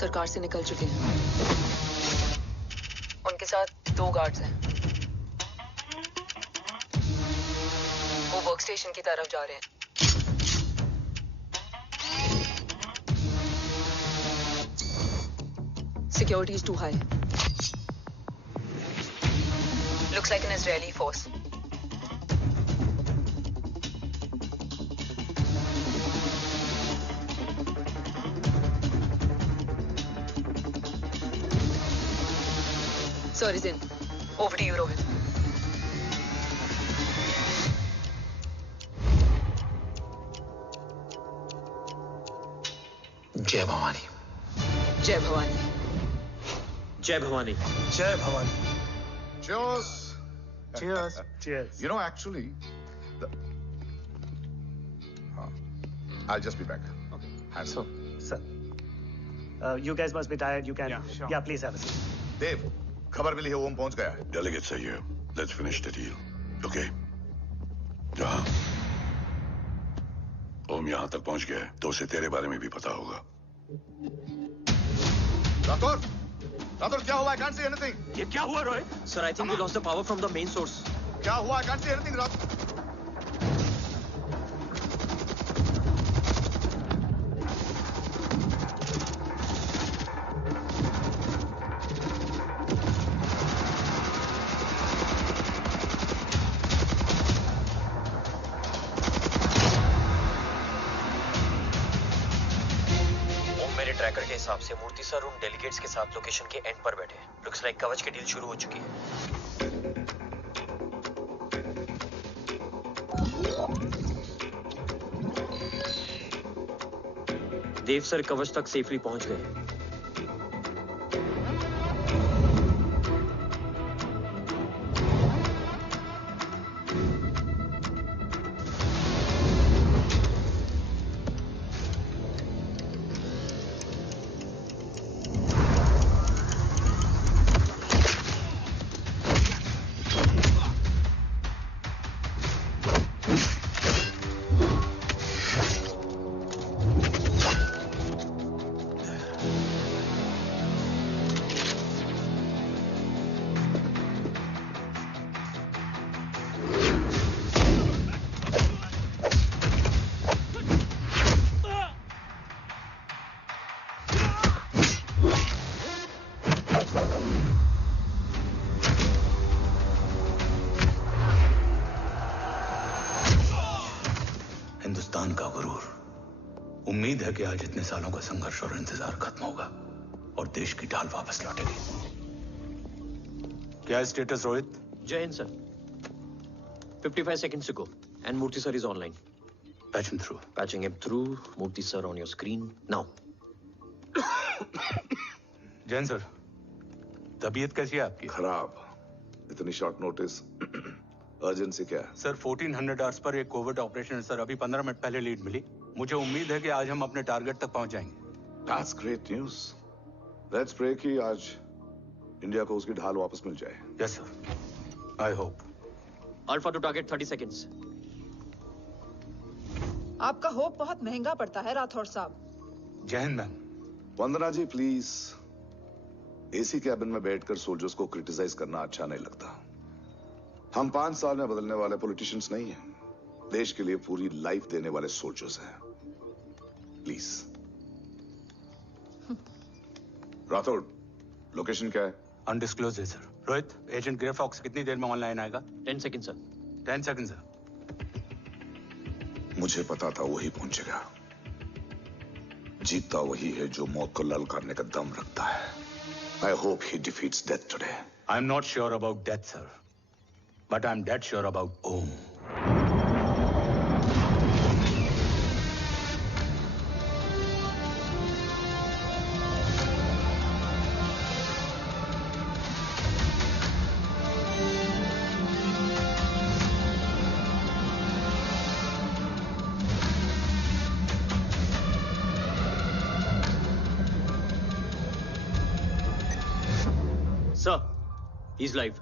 सरकार से निकल चुके हैं। उनके साथ 2 गार्ड्स हैं। वो वर्क स्टेशन की तरफ जा रहे हैं। Security is too high. Looks like an Israeli force. Sir is in. Over to you, Rohit. जय भवानी। जय भवानी। जय भवानी। जय Bhavani. Cheers. Cheers. Cheers. You know, actually, I'll just be back. Okay. Hands So, sir, you guys must be tired. You can. Yeah, sure. Yeah, please have a seat. Dave, खबर मिली है ओम पहुंच गया है। Delegates are here. Let's finish the deal. Okay? जहाँ ओम यहाँ तक पहुंच गया है, तो उसे तेरे बारे में भी पता होगा। राठौर, राठौर क्या हुआ? I can't see anything. ये क्या हुआ Rohit? Sir, I think we lost the power from the main source. क्या हुआ? I can't see anything, Rathore. Tracker के हिसाब से मूर्ति सर उन डेलीगेट्स के साथ लोकेशन के एंड पर बैठे हैं। लुक्स लाइक कवच की डील शुरू हो चुकी है। देव सर कवच तक सेफली पहुंच गए। हिंदुस्तान का गुरूर। उम्मीद है कि आज इतने सालों का संघर्ष और इंतजार खत्म होगा और देश की ढाल वापस लौटेगी। क्या है स्टेटस रोहित? जय Hind sir. 55 seconds ago and Murthy sir is online. Patch him through. Patching him through. Murthy sir on your screen now. Jain sir, तबीयत कैसी है आपकी? खराब। इतनी शॉर्ट नोटिस। अर्जेंसी क्या है? सर 1400 आवर्स पर एक कोविड ऑपरेशन है सर। अभी 15 मिनट पहले लीड मिली। मुझे उम्मीद है कि आज हम अपने टारगेट तक पहुंच जाएंगे। That's great news. Let's pray कि आज इंडिया को उसकी ढाल वापस मिल जाए। Yes sir. I hope. Alpha to target 30 seconds. आपका होप बहुत महंगा पड़ता है राठौर साहब। जय Hind ma'am. Vandana ji please, AC cabin में बैठकर सोल्जर्स को क्रिटिसाइज करना अच्छा नहीं लगता। हम 5 साल में बदलने वाले पॉलिटिशियंस नहीं हैं, देश के लिए पूरी लाइफ देने वाले सोल्जर्स हैं। प्लीज। राठौड़, लोकेशन क्या है? अनडिस्क्लोज है sir. Rohit, agent grey fox कितनी देर में ऑनलाइन आएगा? 10 seconds सर। 10 seconds sir. मुझे पता था वही पहुंचेगा। जीतता वही है जो मौत को ललकारने का दम रखता है। I hope he defeats death today. I'm not sure about death, sir. But I'm dead sure about Om. Sir, he's live.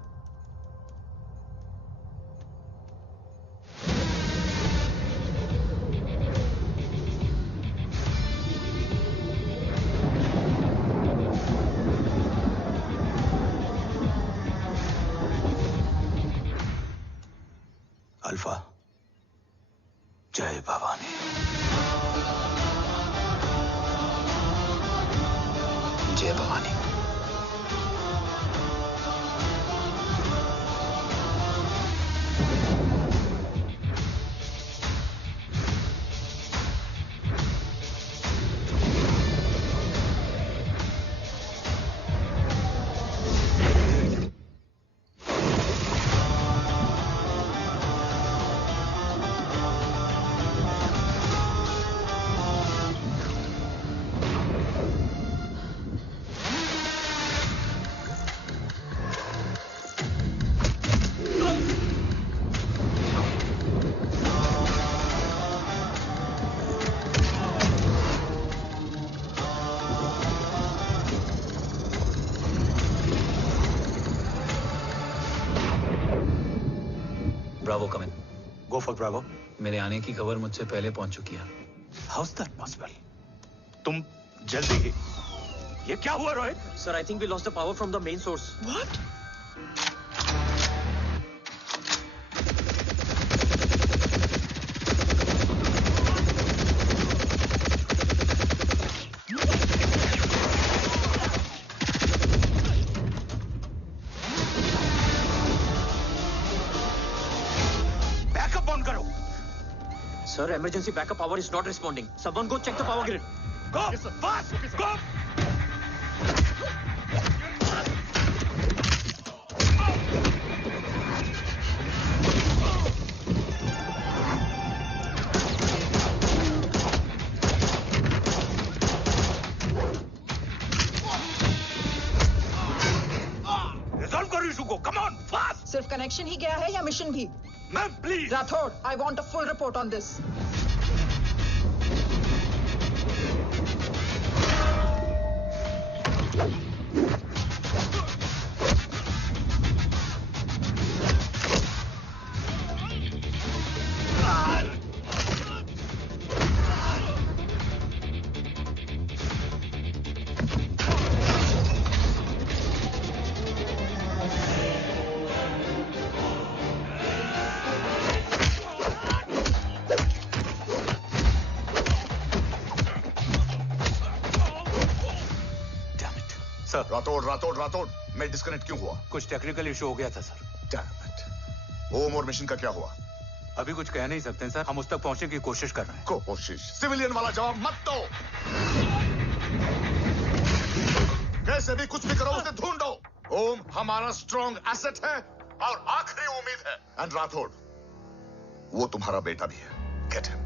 Alpha, जय भवानी। जय Bhavani. Bravo come in. Go for bravo. मेरे आने की खबर मुझसे पहले पहुंच चुकी है। How is that possible? तुम जल्दी ही। ये क्या हुआ Rohit? Sir, I think we lost the power from the main source. What? Backup on करो। Sir, emergency backup power is not responding. Someone go check the power grid. Go! Fast! Go! Resolve करो issue को। Come on, fast! सिर्फ connection ही गया है या mission भी? Ma'am, please. Rathore, I want a full report on this. Sir, Rathore मैं disconnect क्यों हुआ? कुछ टेक्निकल इशू हो गया था सर। Damn it. ओम और मिशन का क्या हुआ? अभी कुछ कह नहीं सकते सर। हम उस तक पहुंचने की कोशिश कर रहे हैं। कोशिश? सिविलियन वाला जवाब मत दो। कैसे भी कुछ भी करो, उसे ढूंढो। ओम हमारा स्ट्रॉन्ग एसेट है और आखिरी उम्मीद है। एंड राठौड़, वो तुम्हारा बेटा भी है। Get him.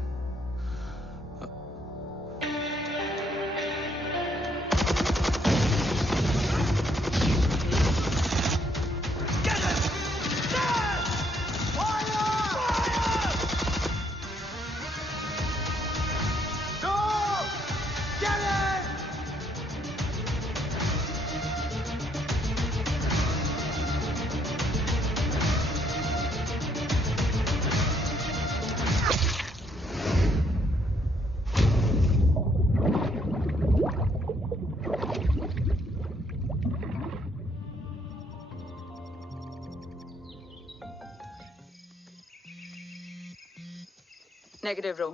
Negative, Ro.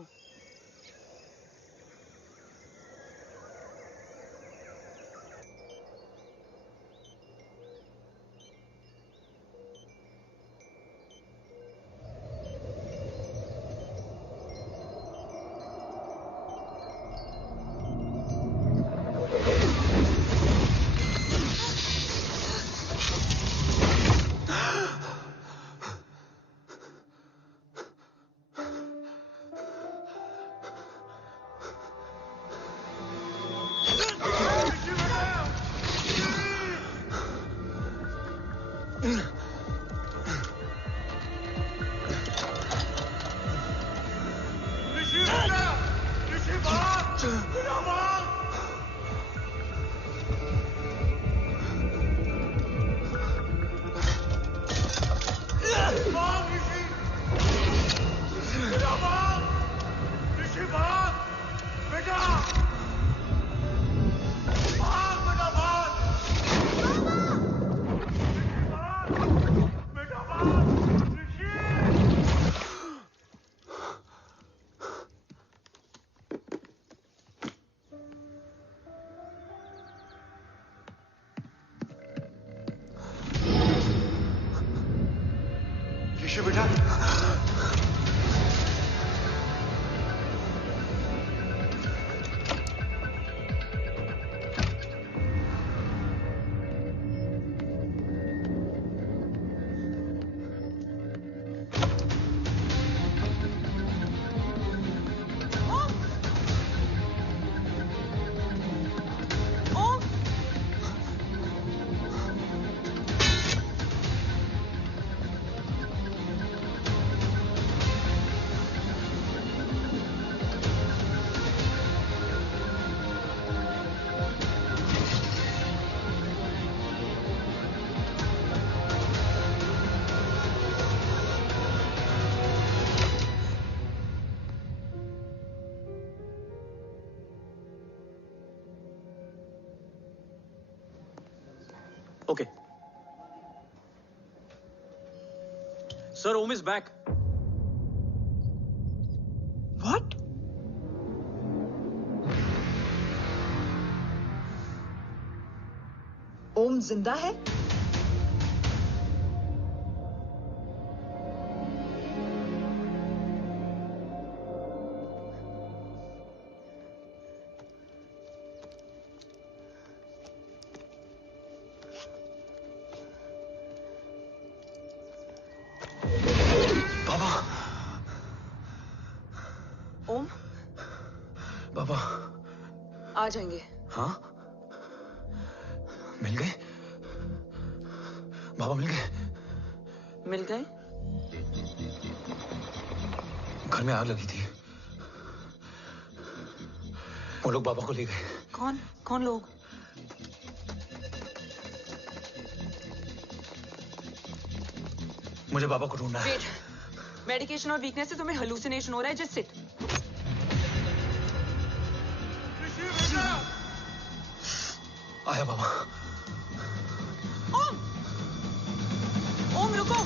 Sir, Om is back. What? ओम जिंदा है? बाबा, ओम बाबा, आ जाएंगे। हाँ? मिल गए? बाबा मिल गए? मिल गए? घर में आग लगी थी। वो लोग बाबा को ले गए। कौन कौन लोग? मुझे बाबा को ढूंढना है। वेट, मेडिकेशन और वीकनेस से तुम्हें हेलुसिनेशन हो रहा है। Just sit. आया बाबा। ओम, ओम रुको।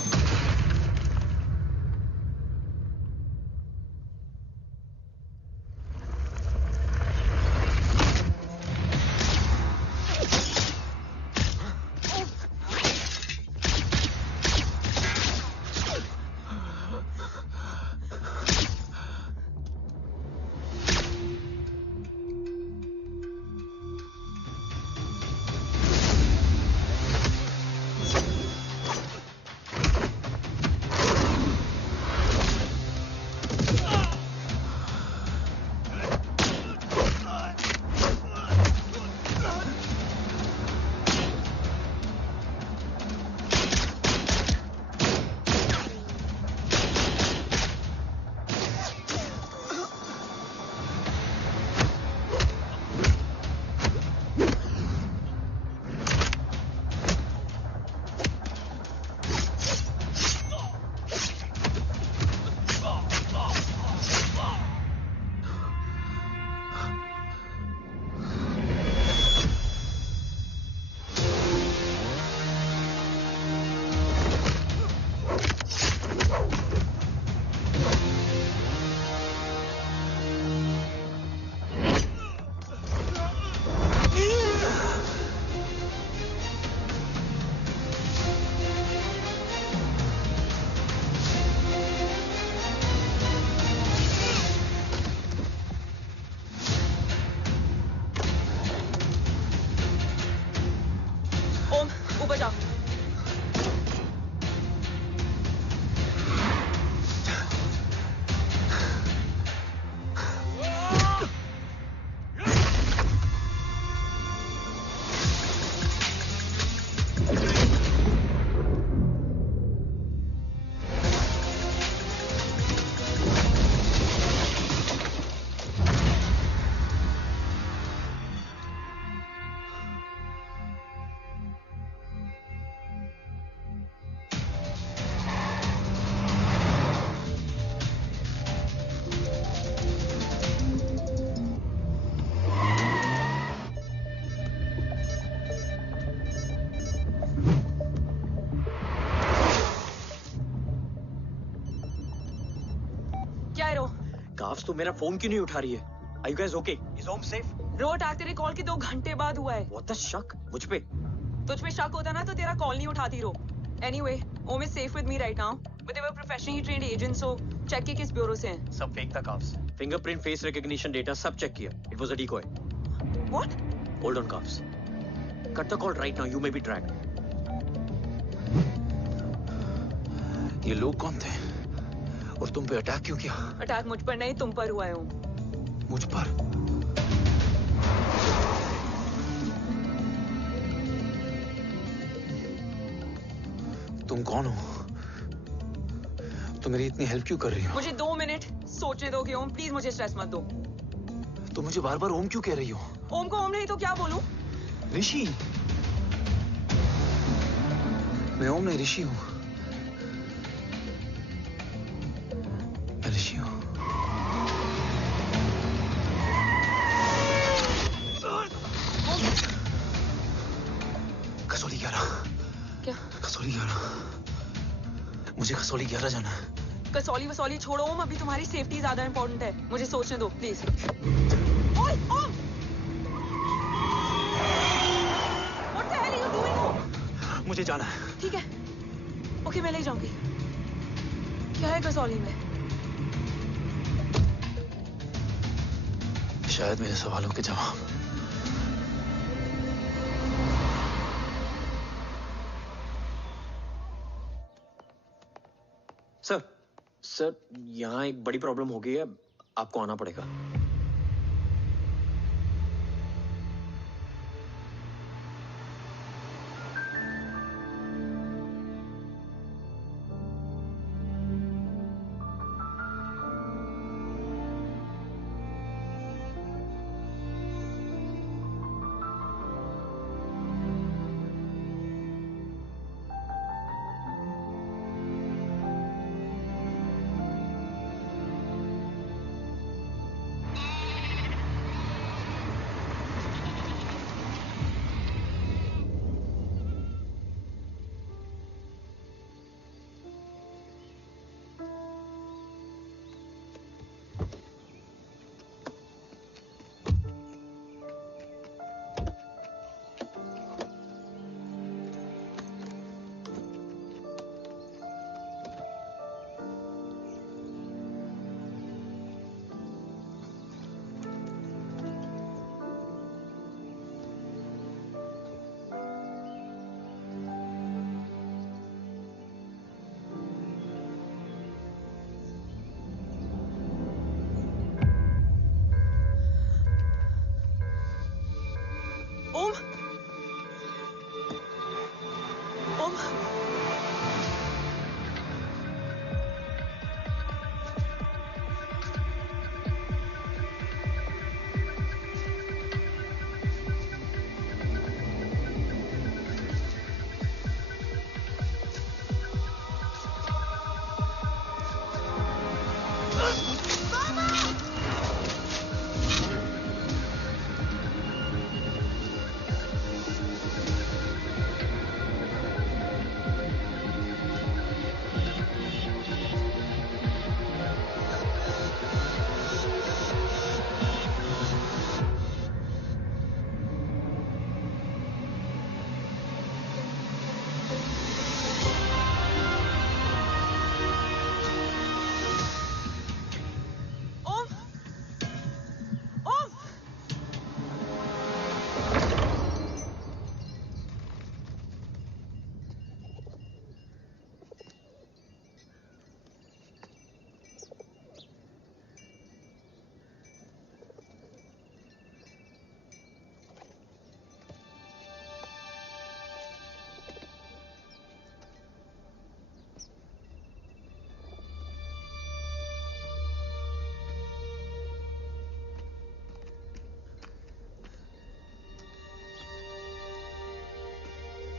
ऊपर जाओ। काफ्स तो मेरा फोन क्यों नहीं उठा रही है? Are you guys okay? Is Om safe? रो अटैक तेरे कॉल के 2 घंटे बाद हुआ है। What the शक? मुझ पे? तुझ पे शक होता ना तो तेरा कॉल नहीं उठाती रो। Anyway, Om is safe with me right now. But they were professionally trained agents, so check के किस ब्यूरो से हैं? सब फेक था carbs. Fingerprint, face recognition data सब चेक किया। It was a decoy. What? Hold on carbs. Cut the call right now. You may be tracked. ये लोग कौन थे? और तुम पे अटैक क्यों किया? अटैक मुझ पर नहीं, तुम पर हुआ है ओम। मुझ पर? तुम कौन हो? तुम मेरी इतनी हेल्प क्यों कर रही हो? मुझे 2 मिनट सोचने दोगे ओम? प्लीज मुझे स्ट्रेस मत दो। तुम मुझे बार बार ओम क्यों कह रही हो? ओम को ओम नहीं तो क्या बोलूं? ऋषि। मैं ओम नहीं, ऋषि हूं। मैं ऋषि हूं। कसौली 11। क्या? कसौली 11। मुझे कसौली 11 जाना है। कसौली वसौली छोड़ो ओम, अभी तुम्हारी सेफ्टी ज्यादा इंपॉर्टेंट है। मुझे सोचने दो प्लीज। ओए Om, what the hell are you doing Om? मुझे जाना है। ठीक है, ओके मैं ले जाऊंगी। क्या है कसौली में? शायद मेरे सवालों के जवाब। सर यहाँ एक बड़ी प्रॉब्लम हो गई है, आपको आना पड़ेगा। ओम, ओम, ओम, ओम।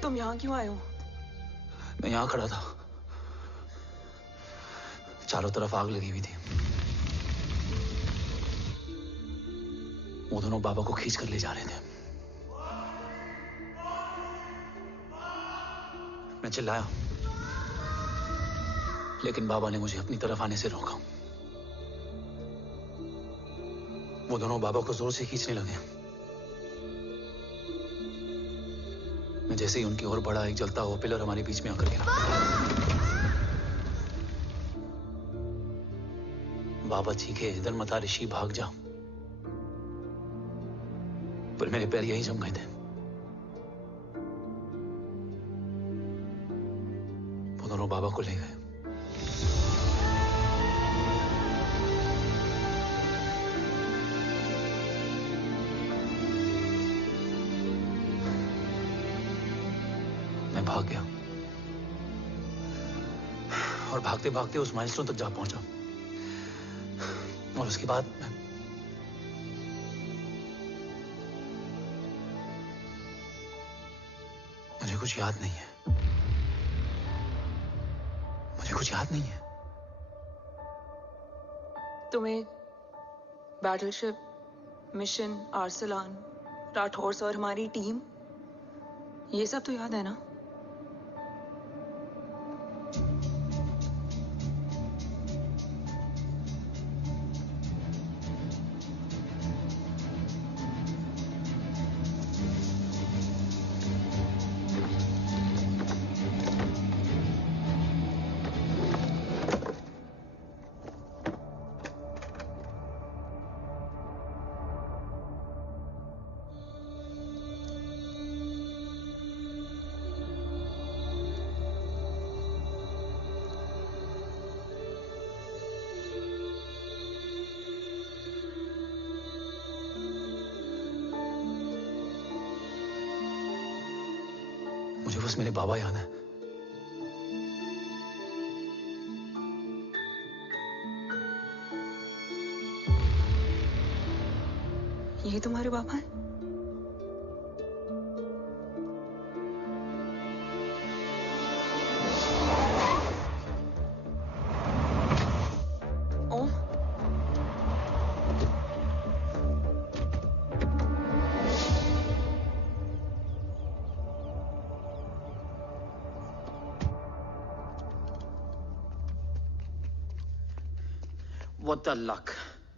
तुम यहाँ क्यों आए हो? मैं यहाँ खड़ा था, चारों तरफ आग लगी हुई थी। वो दोनों बाबा को खींच कर ले जा रहे थे। मैं चिल्लाया, लेकिन बाबा ने मुझे अपनी तरफ आने से रोका। वो दोनों बाबा को जोर से खींचने लगे। मैं जैसे ही उनकी ओर बढ़ा, एक जलता हुआ पिलर हमारे बीच में आकर गिरा। बाबा चीखे, इधर मत आ ऋषि, भाग जा। पर मेरे पैर यहीं जम गए थे। वो दोनों बाबा को ले गए। मैं भाग गया और भागते भागते उस माइलस्टोन तक जा पहुंचा। और उसके बाद मुझे कुछ याद नहीं है। मुझे कुछ याद नहीं है। तुम्हें बैटलशिप, मिशन, आर्सलान, राठौर और हमारी टीम, ये सब तो याद है ना? बस मेरे बाबा ही आना है। ये तुम्हारे पापा हैं? ओम, What the luck?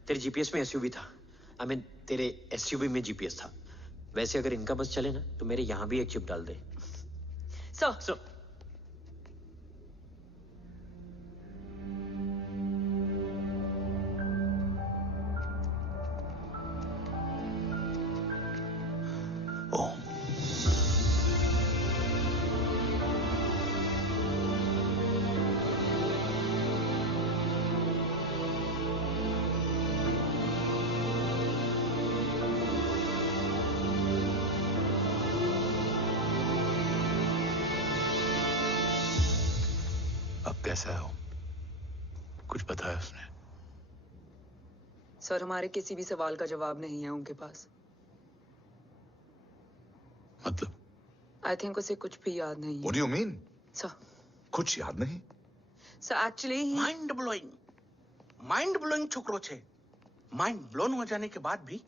तेरे जीपीएस में एसयूवी था। I mean, तेरे एसयूवी में जीपीएस था। वैसे अगर इनका बस चले ना तो मेरे यहाँ भी एक चिप डाल दे। सर, ओम, अब कैसा है ओम? कुछ बताया उसने? सर हमारे किसी भी सवाल का जवाब नहीं है उनके पास। मतलब? आई थिंक उसे कुछ भी याद नहीं What है। do you mean? सर, कुछ याद नहीं? सर एक्चुअली माइंड ब्लोइंग छोकरो छे। माइंड ब्लोन हो जाने के बाद भी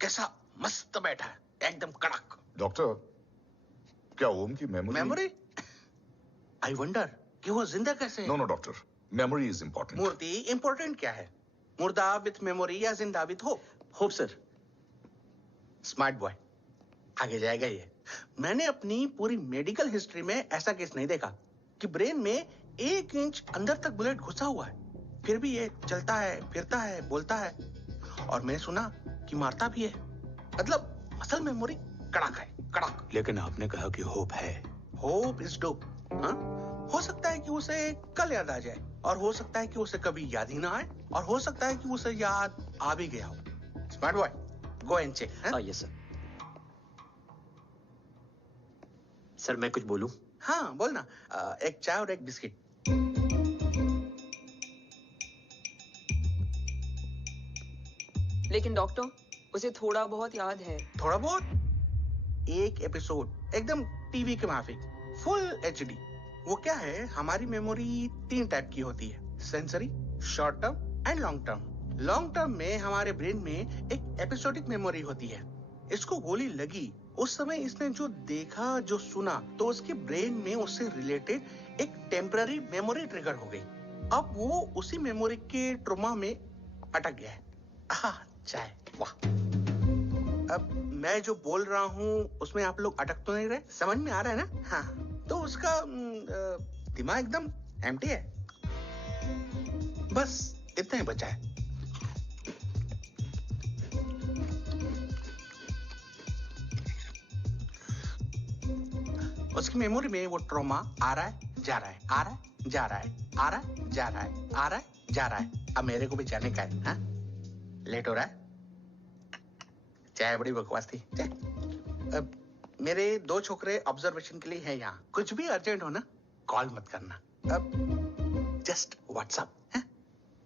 कैसा मस्त बैठा है, एकदम कड़क। डॉक्टर, क्या ओम की मेमोरी? आई वंडर कि वो जिंदा कैसे है। No doctor, memory is important. मूर्ति इंपॉर्टेंट क्या है? मुर्दा विथ मेमोरी या जिंदा with hope? Hope sir. Smart boy, आगे जाएगा ये। मैंने अपनी पूरी मेडिकल हिस्ट्री में ऐसा केस नहीं देखा कि ब्रेन में 1 इंच अंदर तक बुलेट घुसा हुआ है, फिर भी ये चलता है, फिरता है, बोलता है, और मैंने सुना कि मारता भी है। मतलब असल मेमोरी कड़क है, कड़क। लेकिन आपने कहा कि होप है। Hope is dope. हाँ? हो सकता है कि उसे कल याद आ जाए, और हो सकता है कि उसे कभी याद ही ना आए, और हो सकता है कि उसे याद आ भी गया हो। Smart boy, go and check. Yes sir. Sir मैं कुछ बोलूं? हाँ बोल ना। एक चाय और एक बिस्किट। लेकिन डॉक्टर उसे थोड़ा बहुत याद है। थोड़ा बहुत? एक एपिसोड एकदम टीवी के माफिक, फुल एचडी। वो क्या है, हमारी मेमोरी 3 टाइप की होती है, sensory, short term and long term. Long term में हमारे ब्रेन में एक एपिसोडिक मेमोरी होती है। इसको गोली लगी, उस समय इसने जो देखा, जो सुना, तो उसके ब्रेन में उससे रिलेटेड एक टेम्पररी मेमोरी ट्रिगर हो गई। अब वो उसी मेमोरी के ट्रॉमा में अटक गया है। चाय, वाह। अब मैं जो बोल रहा हूँ उसमें आप लोग अटक तो नहीं रहे? समझ में आ रहा है ना? हाँ, तो उसका दिमाग एकदम एम्प्टी है। बस इतना ही बचा है। उसकी मेमोरी में वो ट्रॉमा आ रहा है, जा रहा है, आ रहा है, जा रहा है, आ रहा है, जा रहा है, आ रहा है, जा रहा है। अब मेरे को भी जाने का है। हाँ? लेट हो रहा है? चाय बड़ी बकवास थी। अब मेरे 2 छोकरे ऑब्जर्वेशन के लिए हैं यहाँ। कुछ भी अर्जेंट हो ना, कॉल मत करना। अब just WhatsApp.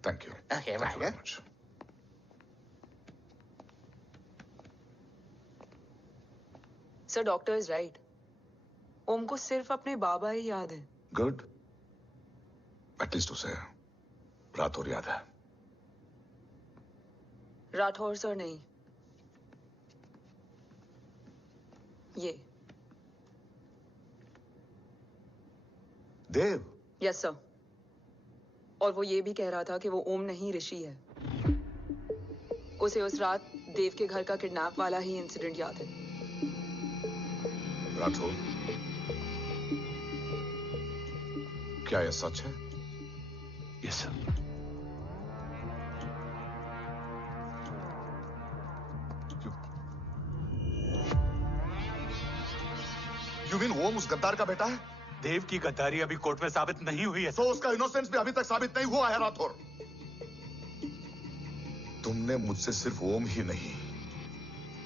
Thank you. Okay, bye. Sir doctor is right. Om को सिर्फ अपने बाबा ही याद है। गुड, एटलीस्ट उसे राठौर याद है। राठौर सर नहीं, ये देव। Yes sir. और वो ये भी कह रहा था कि वो ओम नहीं, ऋषि है। उसे उस रात देव के घर का किडनैप वाला ही इंसिडेंट याद है। राठौर, क्या यह सच है? Yes sir. यू मीन ओम उस गद्दार का बेटा है? देव की गद्दारी अभी कोर्ट में साबित नहीं हुई है। तो उसका इनोसेंस भी अभी तक साबित नहीं हुआ है राठौर। तुमने मुझसे सिर्फ ओम ही नहीं,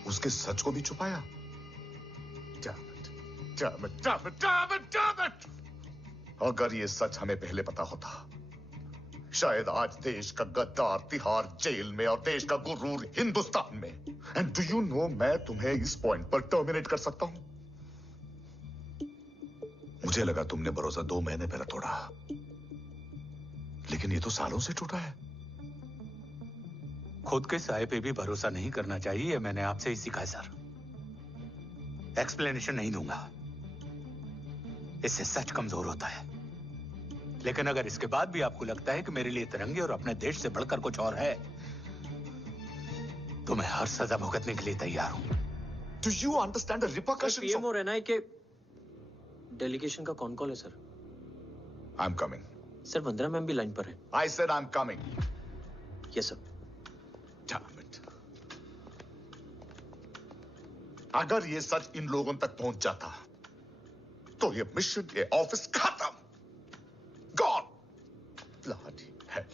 उसके सच को भी छुपाया। Damn it, damn it, damn it, damn it! अगर ये सच हमें पहले पता होता, शायद आज देश का गद्दार तिहाड़ जेल में और देश का गुरूर हिंदुस्तान में। एंड डू यू नो, मैं तुम्हें इस पॉइंट पर टर्मिनेट कर सकता हूं। मुझे लगा तुमने भरोसा 2 महीने पहले तोड़ा, लेकिन ये तो सालों से टूटा है। खुद के साए पे भी भरोसा नहीं करना चाहिए, मैंने आपसे ही सीखा है सर। एक्सप्लेनेशन नहीं दूंगा, इससे सच कमजोर होता है। लेकिन अगर इसके बाद भी आपको लगता है कि मेरे लिए तिरंगे और अपने देश से बढ़कर कुछ और है, तो मैं हर सजा भुगतने के लिए तैयार हूं। Do you understand the repercussions PM of... और एनआई के डेलीगेशन का कौन कॉल है sir? I'm coming. Sir Vandana ma'am भी लाइन पर है। I said I'm coming. Yes sir. Damn it. अगर ये सच इन लोगों तक पहुंच जाता, तो ये मिशन, ये ऑफिस खत्म। Gone. Bloody hell.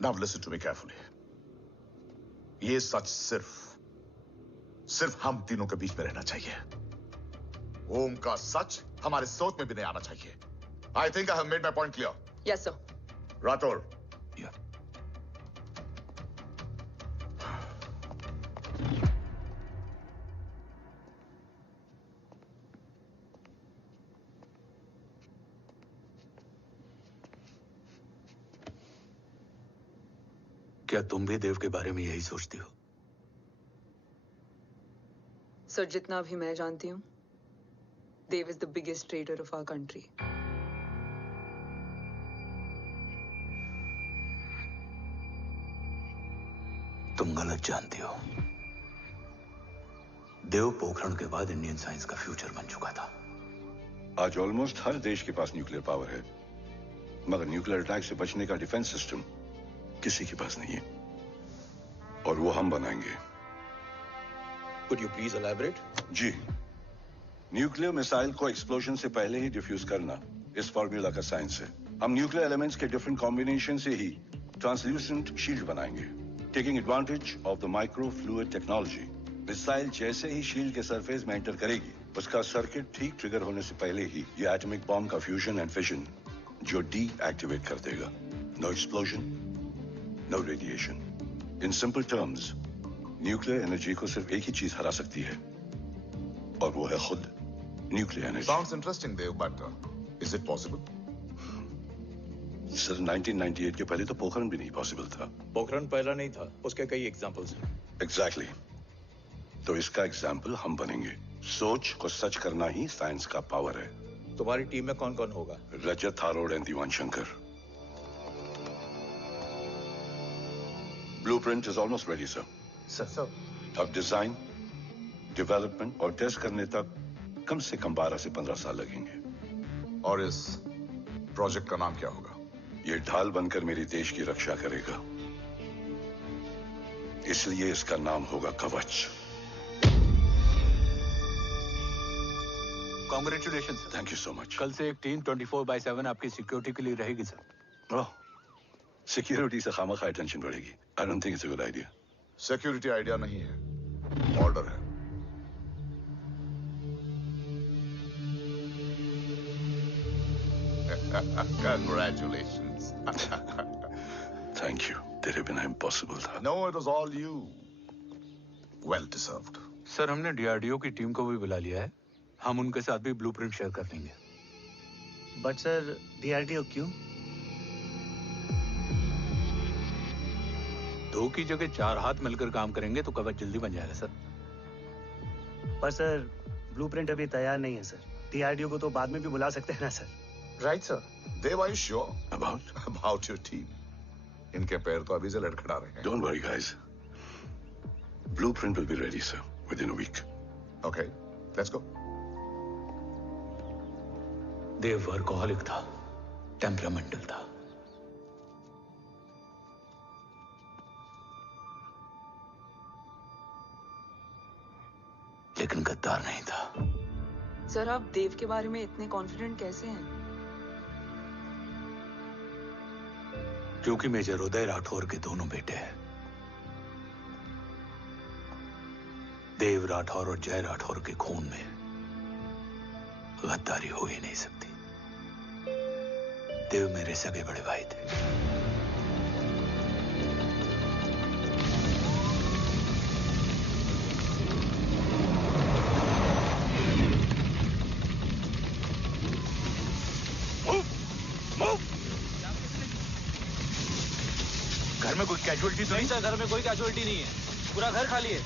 Now listen to me carefully. ये सच सिर्फ हम तीनों के बीच में रहना चाहिए। ओम का सच हमारे सोच में भी नहीं आना चाहिए। I think I have made my point clear. Yes, sir. Rathore, Yeah. क्या तुम भी देव के बारे में यही सोचती हो? सर, जितना भी मैं जानती हूँ, Dev is the biggest trader of our country. तुम गलत जानती हो। देव पोखरण के बाद इंडियन साइंस का फ्यूचर बन चुका था। आज ऑलमोस्ट हर देश के पास न्यूक्लियर पावर है, मगर न्यूक्लियर अटैक से बचने का डिफेंस सिस्टम किसी के पास नहीं है, और वो हम बनाएंगे। Could you please elaborate? जी, न्यूक्लियर मिसाइल को एक्सप्लोजन से पहले ही डिफ्यूज करना इस फॉर्मूला का साइंस है। हम न्यूक्लियर एलिमेंट्स के डिफरेंट कॉम्बिनेशन से ही ट्रांसल्यूसेंट शील्ड बनाएंगे, taking advantage of the micro fluid technology. Missile जैसे ही शील्ड के सरफेस में एंटर करेगी, उसका सर्किट ठीक ट्रिगर होने से पहले ही ये एटॉमिक बॉम्ब का फ्यूजन एंड फिशन जो डीएक्टिवेट कर देगा। No explosion, no radiation. In simple terms, nuclear energy को सिर्फ एक ही चीज हरा सकती है, और वो है खुद nuclear energy. Sounds interesting, Dev, but is it possible? Sir, 1998 के पहले तो पोखरण भी नहीं पॉसिबल था। पोखरण पहला नहीं था, उसके कई एग्जांपल्स हैं। एग्जैक्टली। तो इसका एग्जाम्पल हम बनेंगे। सोच को सच करना ही साइंस का पावर है। तुम्हारी टीम में कौन कौन होगा? Rajat Tharod and Diwan Shankar. Blueprint is almost ready sir. Sir, अब डिजाइन, डेवलपमेंट और टेस्ट करने तक कम से कम 12 से 15 साल लगेंगे। और इस प्रोजेक्ट का नाम क्या होगा? ये ढाल बनकर मेरे देश की रक्षा करेगा, इसलिए इसका नाम होगा कवच। Congratulation sir. Thank you so much. कल से एक टीम 24/7 आपकी सिक्योरिटी के लिए रहेगी सर। ओह, सिक्योरिटी से खामखा टेंशन बढ़ेगी। I don't think it's a good idea. Security idea नहीं है, ऑर्डर है। Congratulations. Thank you. तेरे बिना इम्पॉसिबल था। No, it was all you. Well deserved. Sir, हमने डीआरडीओ की टीम को भी बुला लिया है। हम उनके साथ भी ब्लूप्रिंट शेयर कर देंगे। बट सर, डीआरडीओ क्यों? 2 की जगह 4 हाथ मिलकर काम करेंगे तो कवच जल्दी बन जाएगा सर। पर सर, ब्लूप्रिंट अभी तैयार नहीं है सर। डीआरडीओ को तो बाद में भी बुला सकते हैं ना sir. Right, sir. Dev, are you sure About? about your team? इनके पैर तो अभी से लड़खड़ा रहे हैं। Don't worry, guys. Blueprint will be ready, sir, within a week. Okay, let's go. Dev workaholic था, टेम्परामेंटल था। लेकिन गद्दार नहीं था। सर, आप देव के बारे में इतने कॉन्फिडेंट कैसे हैं? क्योंकि मेजर उदय राठौर के दोनों बेटे हैं। देव राठौर और जय राठौर के खून में गद्दारी हो ही नहीं सकती। देव मेरे सगे बड़े भाई थे। घर में कोई कैजुअलिटी तो नहीं? सर, घर में कोई कैजुअलिटी नहीं है, पूरा घर खाली है।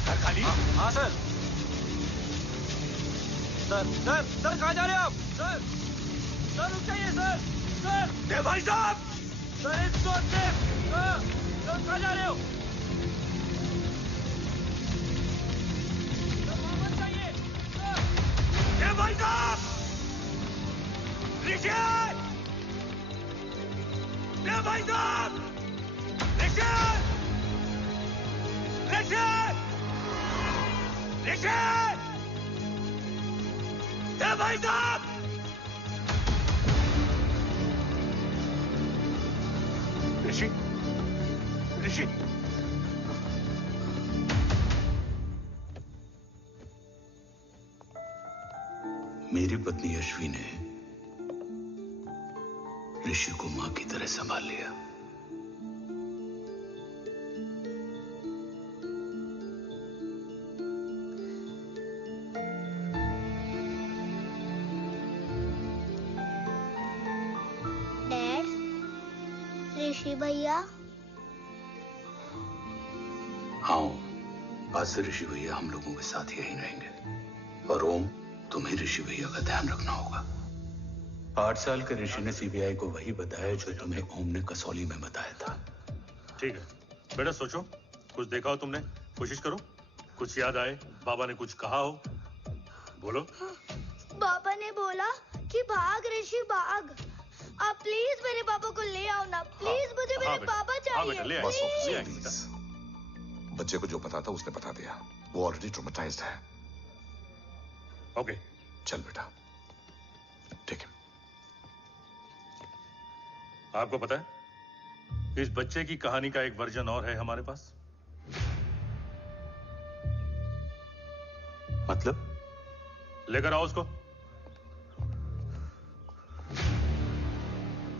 घर खाली? हाँ सर। सर सर सर कहाँ जा रहे हो आप? सर सर रुक जाइए सर। सर देव भाई साहब! Sir it's not safe. Sir कहाँ जा रहे हो? सर वापस जाइए। सर देव भाई साहब! ऋषि! देव भाई साहब! ऋषि! ऋषि! ऋषि! देव भाई साहब! ऋषि! ऋषि! मेरी पत्नी यशवी ने ऋषि को मां की तरह संभाल लिया। डैड, ऋषि भैया। हाँ, आज से ऋषि भैया हम लोगों के साथ यहीं रहेंगे। और ओम, तुम्हें ऋषि भैया का ध्यान रखना होगा। 8 साल के ऋषि ने सीबीआई को वही बताया जो तुम्हें ओम ने कसौली में बताया था। ठीक है बेटा, सोचो, कुछ देखा हो तुमने, कोशिश करो, कुछ याद आए, बाबा ने कुछ कहा हो, बोलो। पापा ने बोला कि भाग ऋषि भाग। आप प्लीज मेरे पापा को ले आओ ना, प्लीज। मुझे मेरे पापा चाहिए। प्लीज। बच्चे को जो पता था उसने बता दिया। वो ऑलरेडी ट्रॉमेटाइज्ड है। ओके, चल बेटा, ठीक है। आपको पता है, इस बच्चे की कहानी का एक वर्जन और है हमारे पास। मतलब? लेकर आओ उसको।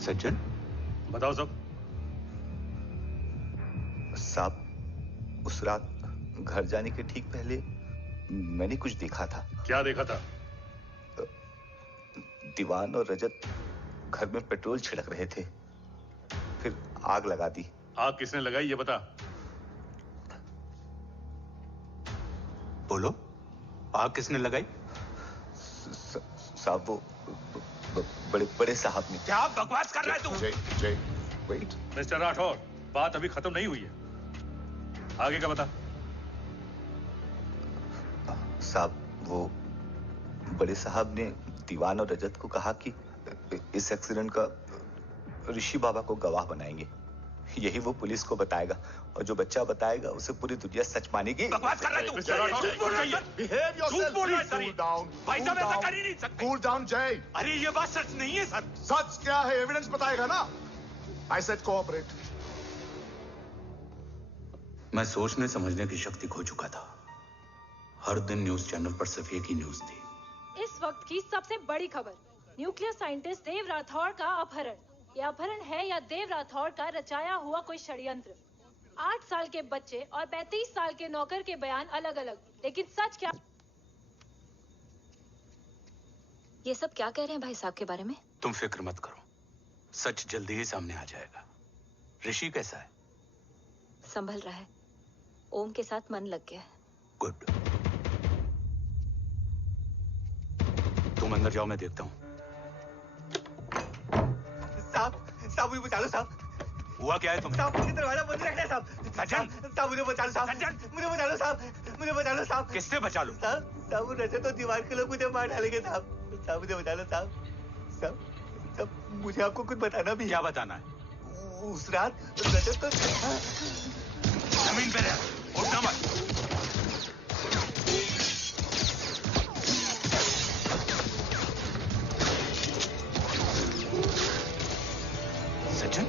सज्जन, बताओ सब। साहब, उस रात घर जाने के ठीक पहले मैंने कुछ देखा था। क्या देखा था? दीवान और रजत घर में पेट्रोल छिड़क रहे थे, फिर आग लगा दी। आग किसने लगाई ये बता। बोलो, आग किसने लगाई? साहब, वो बड़े बड़े साहब ने। क्या बकवास कर रहा है तू? जय, वेट। मिस्टर राठौर, बात अभी खत्म नहीं हुई है, आगे का बता। साहब, वो बड़े साहब ने दीवान और रजत को कहा कि इस एक्सीडेंट का ऋषि बाबा को गवाह बनाएंगे। यही वो पुलिस को बताएगा, और जो बच्चा बताएगा उसे पूरी दुनिया सच मानेगी। बकवास कर रहा है तू? Behave yourself. Cool down. भाई साहब, ऐसा कर ही नहीं सकते। Cool down, जय। अरे ये बात सच नहीं है सर। सच क्या है? एविडेंस बताएगा ना। I said cooperate. मैं सोचने समझने की शक्ति खो चुका था। हर दिन न्यूज चैनल पर सिर्फ एक ही न्यूज थी। इस वक्त की सबसे बड़ी खबर, न्यूक्लियर साइंटिस्ट देव राठौर का अपहरण। यह अपहरण है या देव राठौर का रचाया हुआ कोई षड्यंत्र। 8 साल के बच्चे और 35 साल के नौकर के बयान अलग अलग, लेकिन सच क्या? ये सब क्या कह रहे हैं भाई साहब के बारे में? तुम फिक्र मत करो, सच जल्दी ही सामने आ जाएगा। ऋषि कैसा है? संभल रहा है, ओम के साथ मन लग गया है। गुड। तुम अंदर जाओ, मैं देखता हूँ। साहब, मुझे बचा लो साहब। हुआ क्या है तुम्हें? साहब, मुझे दरवाजा बंद रखना है साहब। सज्जन, साहब मुझे बचा लो साहब। सज्जन, मुझे बचा लो साहब। मुझे बचा लो साहब। किससे बचा लो? साहब वो रजत तो दीवार के लोग मुझे मार डालेंगे साहब। साहब मुझे बचा लो साहब। साहब मुझे आपको कुछ बताना भी है। क्या बताना है? उस रात रजत तो जमीन पे रह, उठना मत। सज्जन,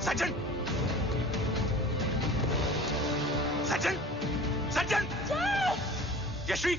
सज्जन, यशवी,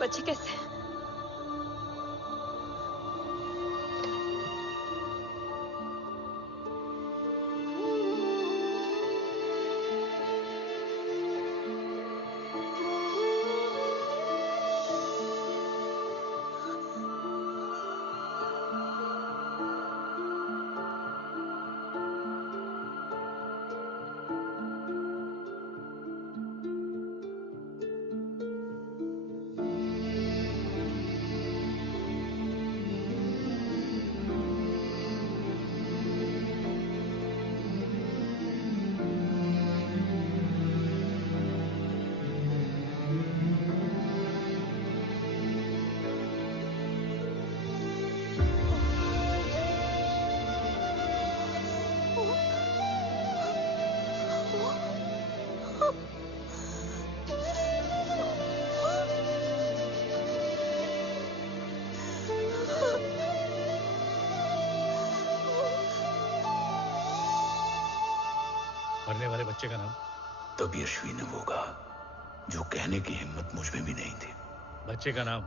बच्चे कैसे हैं? मरने वाले बच्चे का नाम? तब यशवी ने वो कहा जो कहने की हिम्मत मुझ में भी नहीं थी। बच्चे का नाम?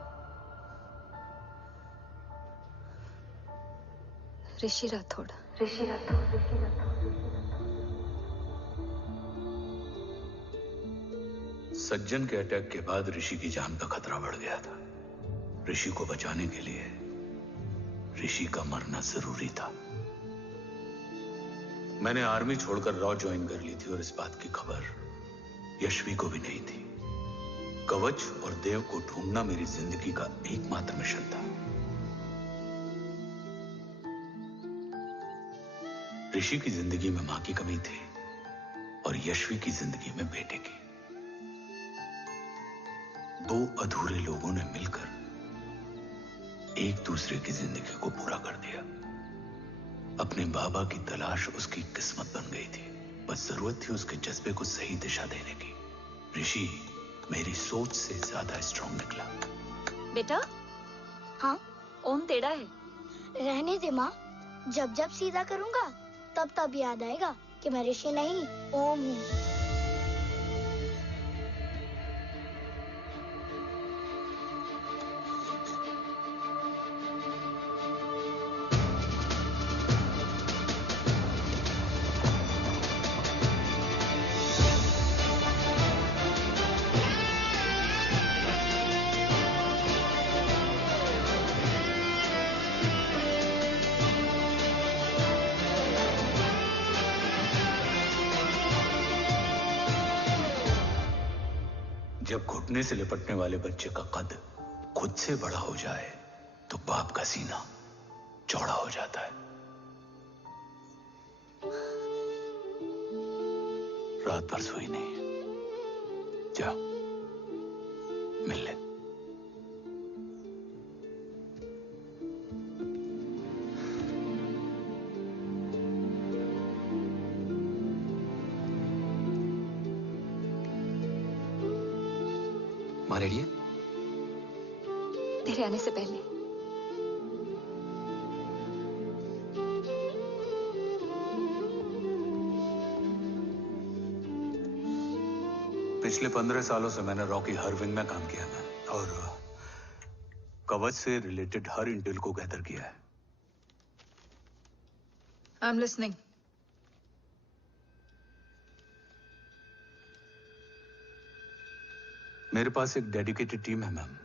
ऋषि राठौड़। सज्जन के अटैक के बाद ऋषि की जान का खतरा बढ़ गया था। ऋषि को बचाने के लिए ऋषि का मरना जरूरी था। मैंने आर्मी छोड़कर रॉ ज्वाइन कर ली थी और इस बात की खबर यशवी को भी नहीं थी। कवच और देव को ढूंढना मेरी जिंदगी का एकमात्र मिशन था। ऋषि की जिंदगी में मां की कमी थी और यशवी की जिंदगी में बेटे की। दो अधूरे लोगों ने मिलकर एक दूसरे की जिंदगी को पूरा कर दिया। अपने बाबा की तलाश उसकी किस्मत बन गई थी। बस जरूरत थी उसके जज्बे को सही दिशा देने की। ऋषि मेरी सोच से ज्यादा स्ट्रांग निकला। बेटा, हाँ ओम टेढ़ा है। रहने दे माँ, जब जब सीधा करूंगा तब तब याद आएगा कि मैं ऋषि नहीं ओम हूँ। जब घुटने से लिपटने वाले बच्चे का कद खुद से बड़ा हो जाए तो बाप का सीना चौड़ा हो जाता है। रात भर सोई नहीं। जा मिल ले। माँ रेडी है? तेरे आने से पहले। पिछले 15 सालों से मैंने रॉ की हर विंग में काम किया है और कवच से रिलेटेड हर इंटेल को गैदर किया है। I am listening. मेरे पास एक डेडिकेटेड टीम है मैम।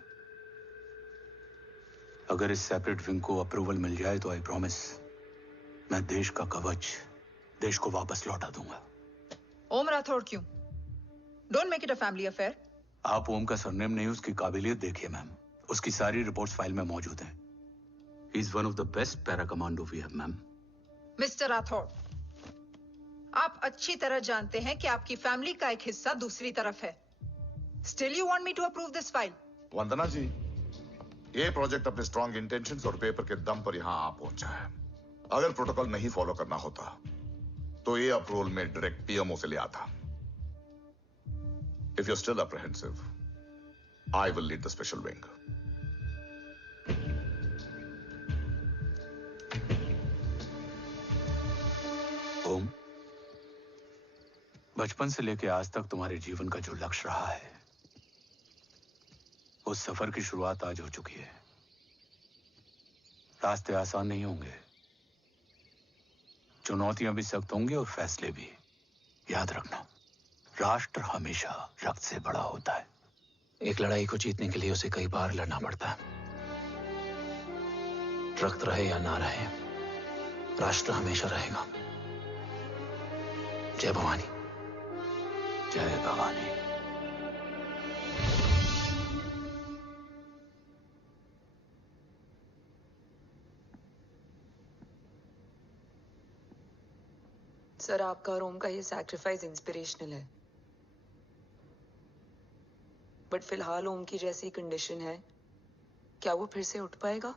अगर इस सेपरेट विंग को अप्रूवल मिल जाए तो आई प्रॉमिस मैं देश का कवच देश को वापस लौटा दूंगा। ओम राठौड़ क्यों? Don't make it a family affair. आप ओम का सरनेम नहीं, उसकी काबिलियत देखिए मैम। उसकी सारी रिपोर्ट्स फाइल में मौजूद हैं। He is one of the best para commando we have ma'am. Mister Rathore, आप अच्छी तरह जानते हैं कि आपकी फैमिली का एक हिस्सा दूसरी तरफ है। Still you want me to approve this file? Vandana ji, ये प्रोजेक्ट अपने स्ट्रॉन्ग इंटेंशंस और पेपर के दम पर यहां आ पहुंचा है। अगर प्रोटोकॉल नहीं फॉलो करना होता तो ये अप्रूवल में डायरेक्ट पीएमओ से ले आता। If you are still apprehensive, I will lead the special wing. Om, बचपन से लेकर आज तक तुम्हारे जीवन का जो लक्ष्य रहा है, उस सफर की शुरुआत आज हो चुकी है। रास्ते आसान नहीं होंगे, चुनौतियां भी सख्त होंगी और फैसले भी। याद रखना, राष्ट्र हमेशा रक्त से बड़ा होता है। एक लड़ाई को जीतने के लिए उसे कई बार लड़ना पड़ता है। रक्त रहे या ना रहे, राष्ट्र हमेशा रहेगा। जय भवानी। जय भवानी। सर, आपका और ओम का ये सैक्रिफाइस इंस्पिरेशनल है, बट फिलहाल ओम की जैसी कंडीशन है, क्या वो फिर से उठ पाएगा?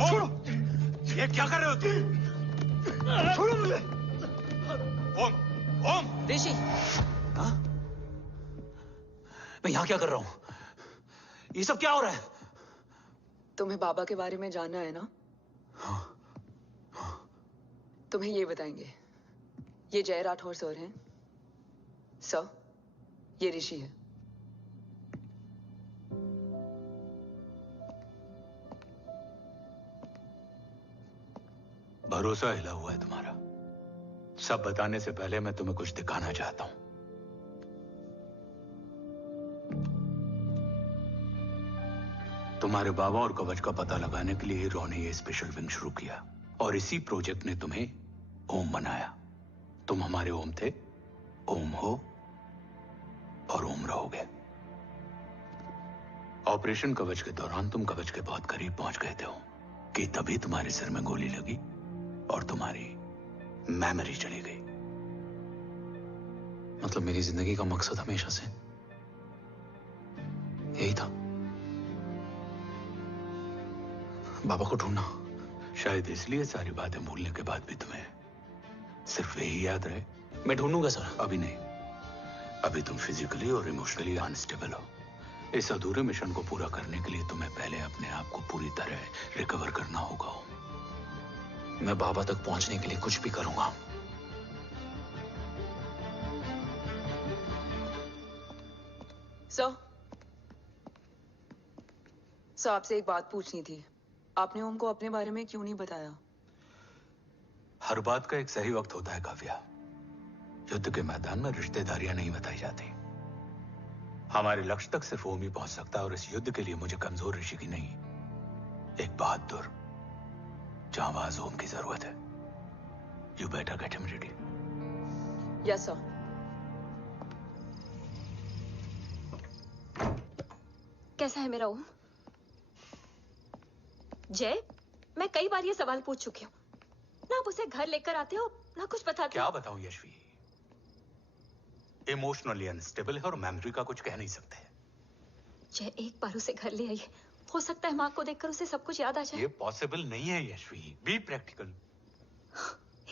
छोड़ो! ये क्या कर रहे हो तुम? छोड़ो मुझे! ओम! ओम! ऋषि! हाँ? मैं यहाँ क्या कर रहा हूँ? ये सब क्या हो रहा है? तुम्हें बाबा के बारे में जानना है ना? तुम्हें ये बताएंगे। ये जय राठौर सर हैं। सर, ये ऋषि है। भरोसा हिला हुआ है तुम्हारा। सब बताने से पहले मैं तुम्हें कुछ दिखाना चाहता हूं। तुम्हारे बाबा और कवच का पता लगाने के लिए हीरो ने ये स्पेशल विंग शुरू किया और इसी प्रोजेक्ट ने तुम्हें ओम बनाया। तुम हमारे ओम थे, ओम हो और ओम रहोगे। ऑपरेशन कवच के दौरान तुम कवच के बहुत करीब पहुंच गए थे कि तभी तुम्हारे सिर में गोली लगी और तुम्हारी मेमोरी चली गई। मतलब मेरी जिंदगी का मकसद हमेशा से यही था, बाबा को ढूंढना। शायद इसलिए सारी बातें भूलने के बाद भी तुम्हें सिर्फ यही याद रहे। मैं ढूंढूंगा सर। अभी नहीं, अभी तुम फिजिकली और इमोशनली अनस्टेबल हो। इस अधूरे मिशन को पूरा करने के लिए तुम्हें पहले अपने आप को पूरी तरह रिकवर करना होगा। मैं बाबा तक पहुंचने के लिए कुछ भी करूंगा। सर, आपसे एक बात पूछनी थी। आपने ओम को अपने बारे में क्यों नहीं बताया? हर बात का एक सही वक्त होता है काव्या। युद्ध के मैदान में रिश्तेदारियां नहीं बताई जाती। हमारे लक्ष्य तक सिर्फ ओम ही पहुंच सकता है और इस युद्ध के लिए मुझे कमजोर ऋषि की नहीं, एक बहादुर जांबाज ओम की जरूरत है। You better get him ready. Yes sir. कैसा है मेरा ओम? जय, मैं कई बार ये सवाल पूछ चुकी हूँ। ना आप उसे घर लेकर आते हो, ना कुछ बताते हो। क्या बताऊं यशवी? इमोशनली अनस्टेबल है और मेमोरी का कुछ कह नहीं सकते। जय, एक बार उसे घर ले आइए। हो सकता है माँ को देखकर उसे सब कुछ याद आ जाए। ये पॉसिबल नहीं है यशवी। Be practical.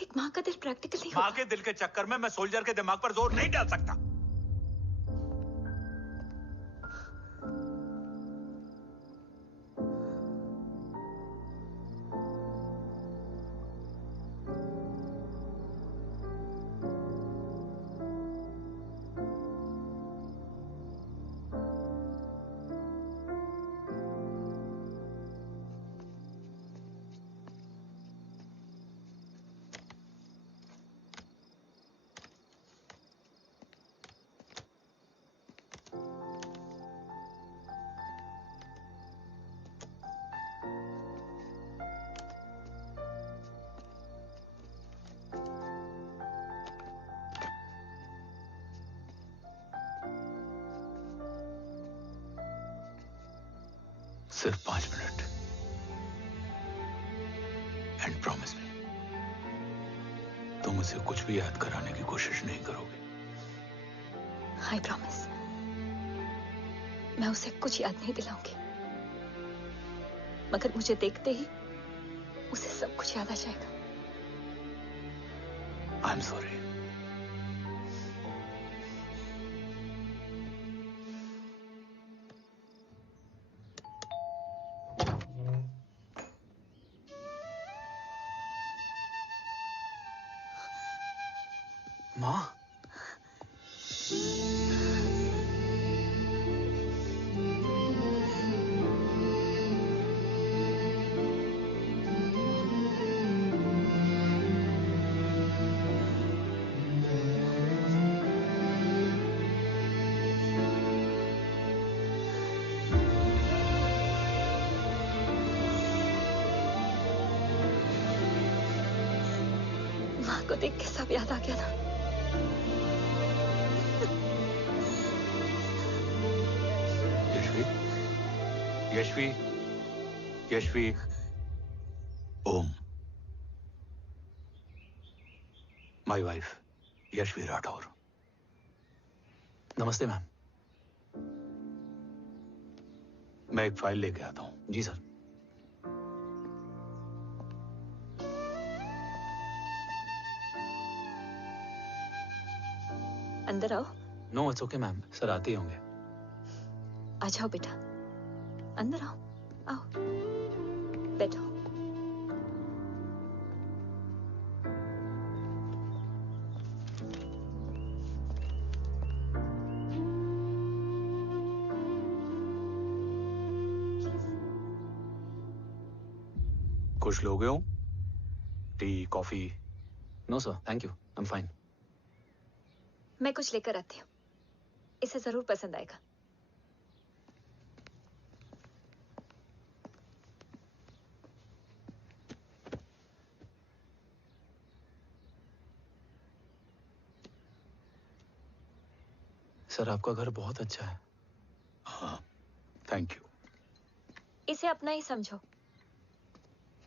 एक माँ का दिल प्रैक्टिकल नहीं माँ के दिल के चक्कर में मैं सोल्जर के दिमाग पर जोर नहीं डाल सकता। सिर्फ 5 मिनट। एंड प्रॉमिस मी, तुम उसे कुछ भी याद कराने की कोशिश नहीं करोगे। आई प्रॉमिस, मैं उसे कुछ याद नहीं दिलाऊंगी, मगर मुझे देखते ही उसे सब कुछ याद आ जाएगा। I am sorry. माँ, माँ को देख के सब याद आ गया था। Yashvi, Yashvi, Om, my wife Yashvi Rathore. नमस्ते मैम। मैं एक फाइल लेके आता हूं। जी सर। अंदर आओ। No it's okay ma'am, sir आते ही होंगे। आ जाओ बेटा, अंदर आओ। आओ, बैठो। कुछ लोगे हो? Tea, coffee? No sir, thank you, I am fine. मैं कुछ लेकर आती हूँ, इसे जरूर पसंद आएगा। सर आपका घर बहुत अच्छा है। हाँ, थैंक यू। इसे अपना ही समझो।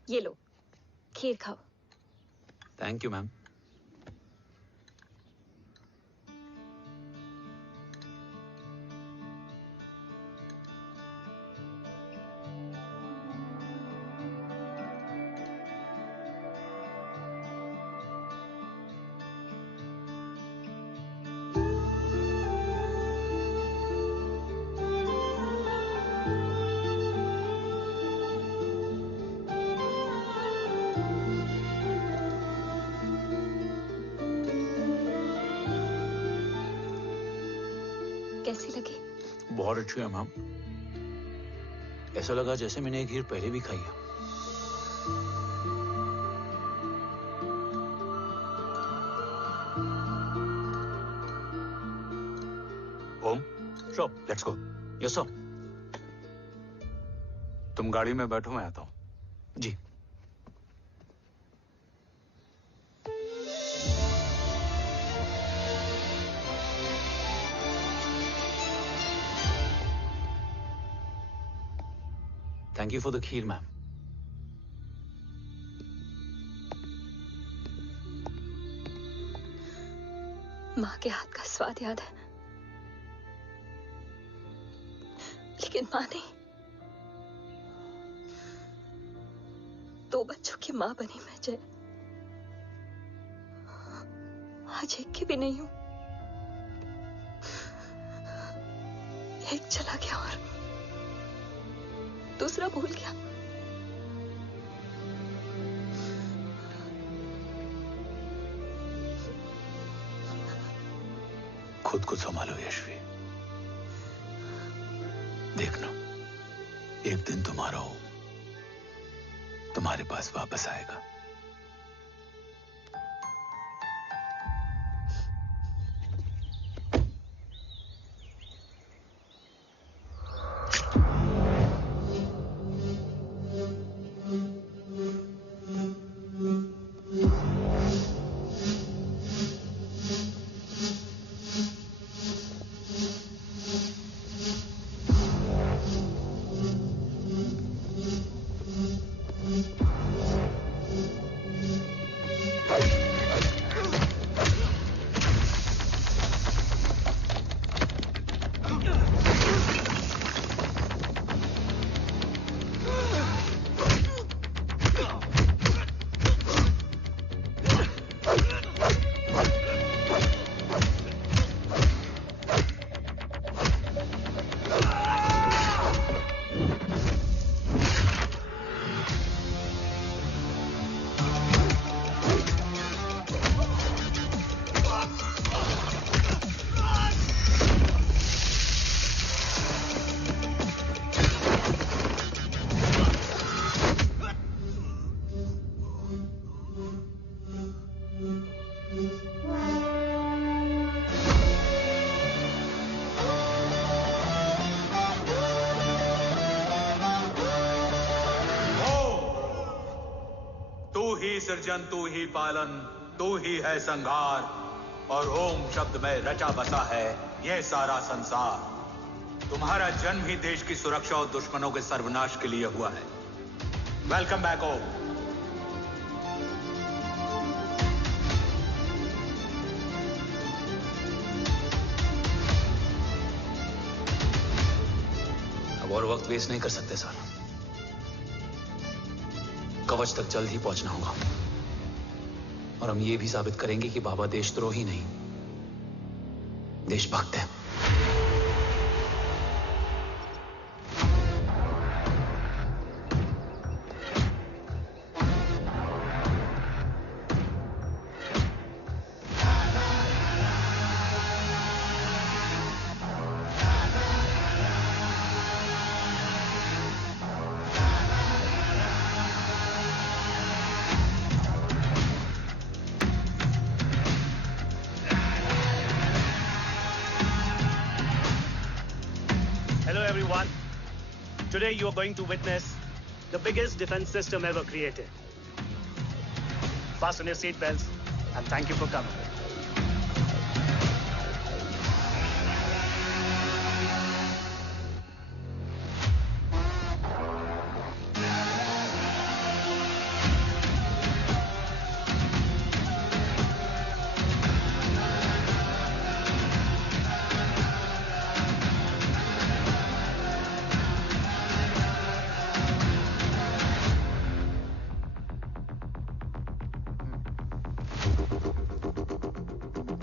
ये लो, खीर खाओ। Thank you ma'am. कैसी लगी? बहुत अच्छी है मैम। ऐसा लगा जैसे मैंने एक खीर पहले भी खाई है। ओम, चलो लेट्स गो। Yes sir. तुम गाड़ी में बैठो, मैं आता हूं। जी। Thank you for the kheer, ma'am. माँ के हाथ का स्वाद याद है, लेकिन माँ नहीं। 2 बच्चों की माँ बनी मैं जय, आज एक की भी नहीं हूं। एक चला गया और दूसरा भूल गया। खुद को संभालो यशवी। देखना, एक दिन तुम्हारा हो तुम्हारे पास वापस आएगा। तू ही सृजन, तू ही पालन, तू ही है संहार, और ओम शब्द में रचा बसा है यह सारा संसार। तुम्हारा जन्म ही देश की सुरक्षा और दुश्मनों के सर्वनाश के लिए हुआ है। वेलकम बैक ओम। अब और वक्त वेस्ट नहीं कर सकते सर। कवच तक जल्द ही पहुंचना होगा, और हम ये भी साबित करेंगे कि बाबा देशद्रोही नहीं, देशभक्त है। Today you are going to witness the biggest defense system ever created. Fasten your seat belts and thank you for coming.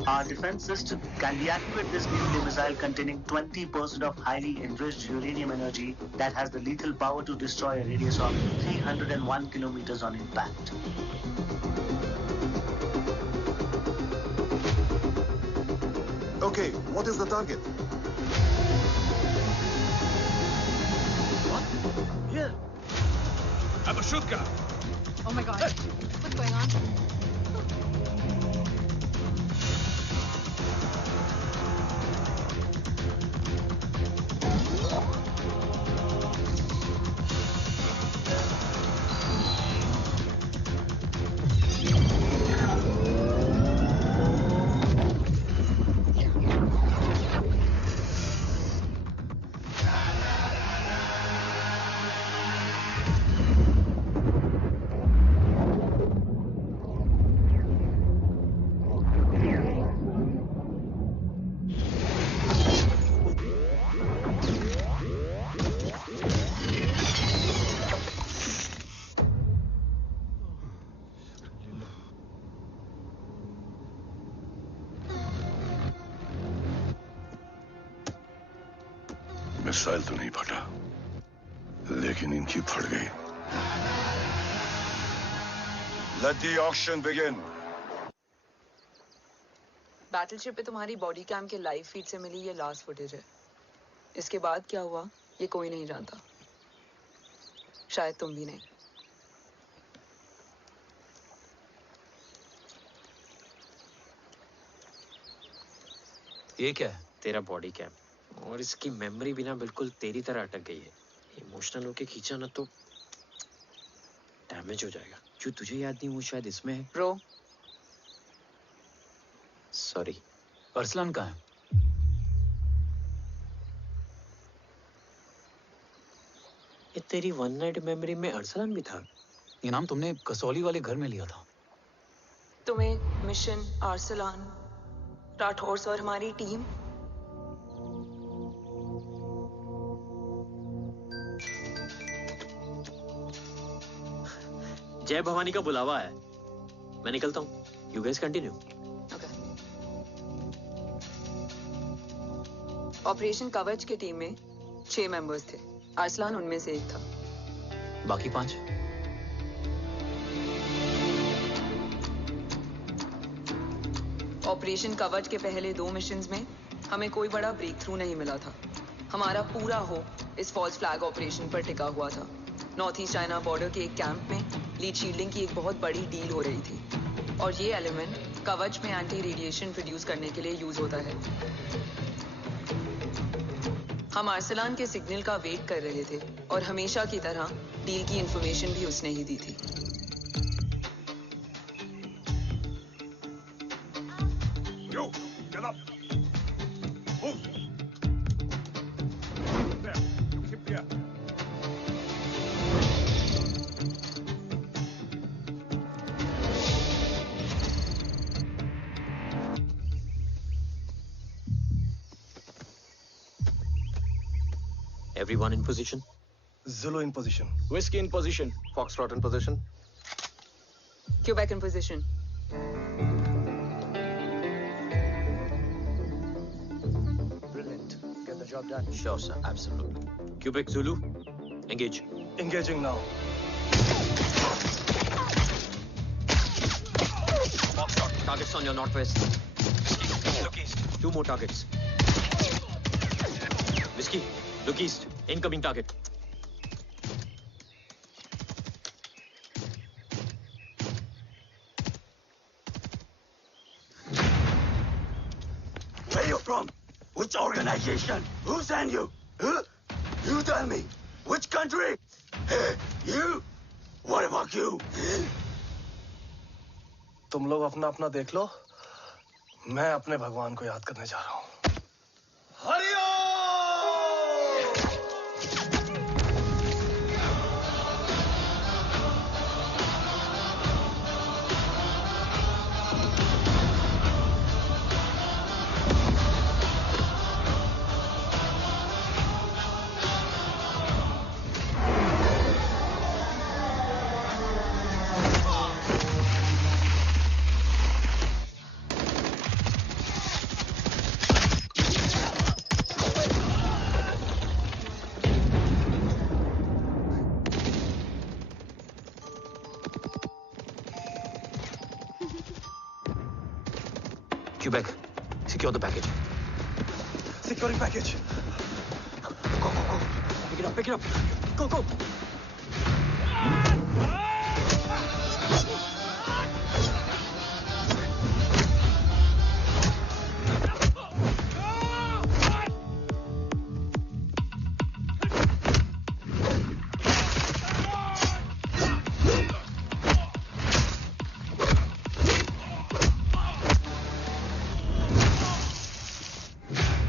Our defense system can deactivate this nuclear missile containing 20% of highly enriched uranium energy that has the lethal power to destroy a radius of 301 kilometers on impact. Okay, what is the target? What? Here. Abashuka. Oh my God. What's going on? Missile तो नहीं फटा, लेकिन इनकी फट गई। Let the auction begin. Battleship पे तुम्हारी body cam के लाइव फीड से मिली ये लास्ट फुटेज है। इसके बाद क्या हुआ ये कोई नहीं जानता, शायद तुम भी नहीं। ये क्या है? तेरा बॉडी कैम, और इसकी मेमोरी भी ना बिल्कुल तेरी तरह अटक गई है। इमोशनल होके खींचा ना तो डैमेज हो जाएगा। जो तुझे याद नहीं वो शायद इसमें है। Bro sorry. अरसलान कहाँ है? ये तेरी वन नाइट मेमोरी में अरसलान भी था? ये नाम तुमने कसौली वाले घर में लिया था। तुम्हें मिशन, अरसलान, राठौर और हमारी टीम। जय भवानी का बुलावा है, मैं निकलता हूँ। You guys continue. ऑपरेशन कवच की टीम में 6 मेंबर्स थे, अरसलान उनमें से एक था। बाकी 5? ऑपरेशन कवच के पहले 2 मिशंस में हमें कोई बड़ा ब्रेक थ्रू नहीं मिला था। हमारा पूरा होप इस फॉल्स फ्लैग ऑपरेशन पर टिका हुआ था। नॉर्थ ईस्ट चाइना बॉर्डर के एक कैंप में लीड शील्डिंग की एक बहुत बड़ी डील हो रही थी, और ये एलिमेंट कवच में एंटी रेडिएशन प्रोड्यूस करने के लिए यूज होता है। हम आर्सलान के सिग्नल का वेट कर रहे थे और हमेशा की तरह डील की इंफॉर्मेशन भी उसने ही दी थी। Yo, get up. Move. There. Keep here. Everyone in position? Zulu in position. Whiskey in position. Foxtrot in position. Quebec in position. Brilliant. Get the job done. Sure, sir. Absolutely. Quebec Zulu, engage. Engaging now. Foxtrot, targets on your northwest. Look east. 2 more targets. Whiskey, look east. Incoming target. Where you from? Which organization? Who sent you? Huh? You tell me. Which country? You? What about you? तुम लोग अपना अपना देख लो। मैं अपने भगवान को याद करने जा रहा हूँ। Quebec, secure the package. Securing package. Go, go, go. Pick it up, pick it up. Go, go.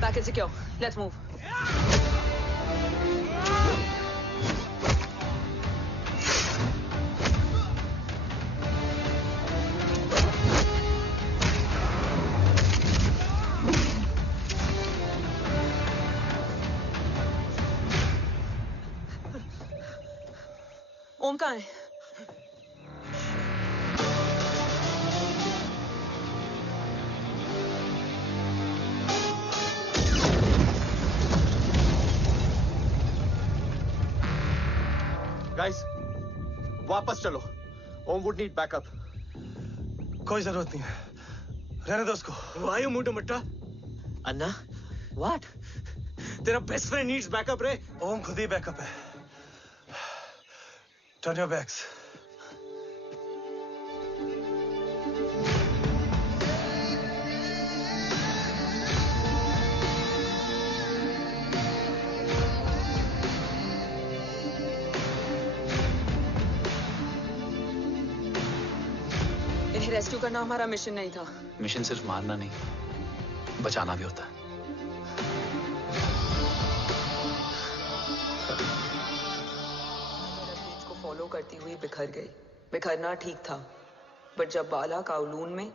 Package secure. Let's move. ओम कहाँ है? गाइस, वापस चलो। ओम वुड नीड बैकअप। कोई जरूरत नहीं है। रहने दो उसको। Why you moved to Mutta? Anna, what? तेरा बेस्ट फ्रेंड नीड्स बैकअप रे। ओम खुद ही बैकअप है। Turn your backs. इन्हें रेस्क्यू करना हमारा मिशन नहीं था। मिशन सिर्फ मारना नहीं, बचाना भी होता है। को फॉलो करती हुई बिखर गई। बिखरना ठीक था, बट जब बाला काउलून में,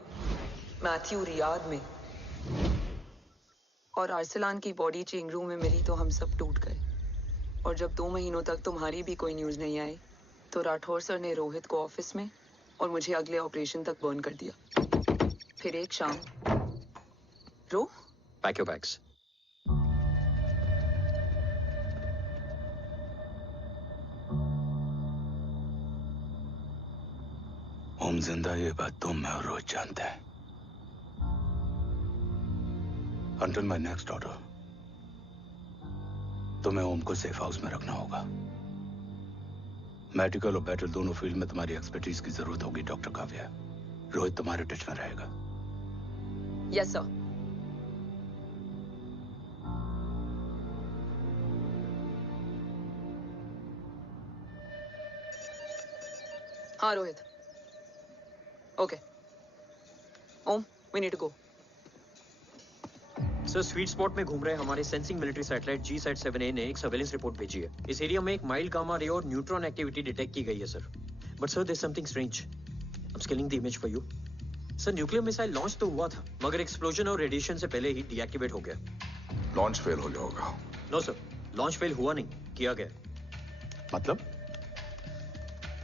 मैथ्यू रियाद में और आर्सलान की बॉडी चेंज रूम में मिली तो हम सब टूट गए। और जब 2 महीनों तक तुम्हारी भी कोई न्यूज नहीं आई तो राठौर सर ने रोहित को ऑफिस में और मुझे अगले ऑपरेशन तक बर्न कर दिया। फिर एक शाम रो Pack your bags. ओम जिंदा, ये बात तुम मैं और रोज जानते हैं। Until my next order, तुम्हें ओम को सेफ हाउस में रखना होगा। मेडिकल और बैटल दोनों फील्ड में तुम्हारी एक्सपर्टीज की जरूरत होगी डॉक्टर काव्या। रोहित तुम्हारे टच में रहेगा। Yes sir. हाँ Rohit. Okay Om, we need to go. Sir sweet spot में घूम रहे हमारे सेंसिंग मिलिट्री सैटेलाइट GSAT-7A ने एक सर्वेलेंस रिपोर्ट भेजी है। इस एरिया में एक माइल्ड गामा रे और न्यूट्रॉन एक्टिविटी डिटेक्ट की गई है sir. But sir there is something strange. I am scaling the image for you. Sir nuclear missile launch तो हुआ था मगर एक्सप्लोजन और रेडिएशन से पहले ही डीएक्टिवेट हो गया। लॉन्च फेल हो गया होगा। नो सर, लॉन्च फेल हुआ नहीं, किया गया। मतलब?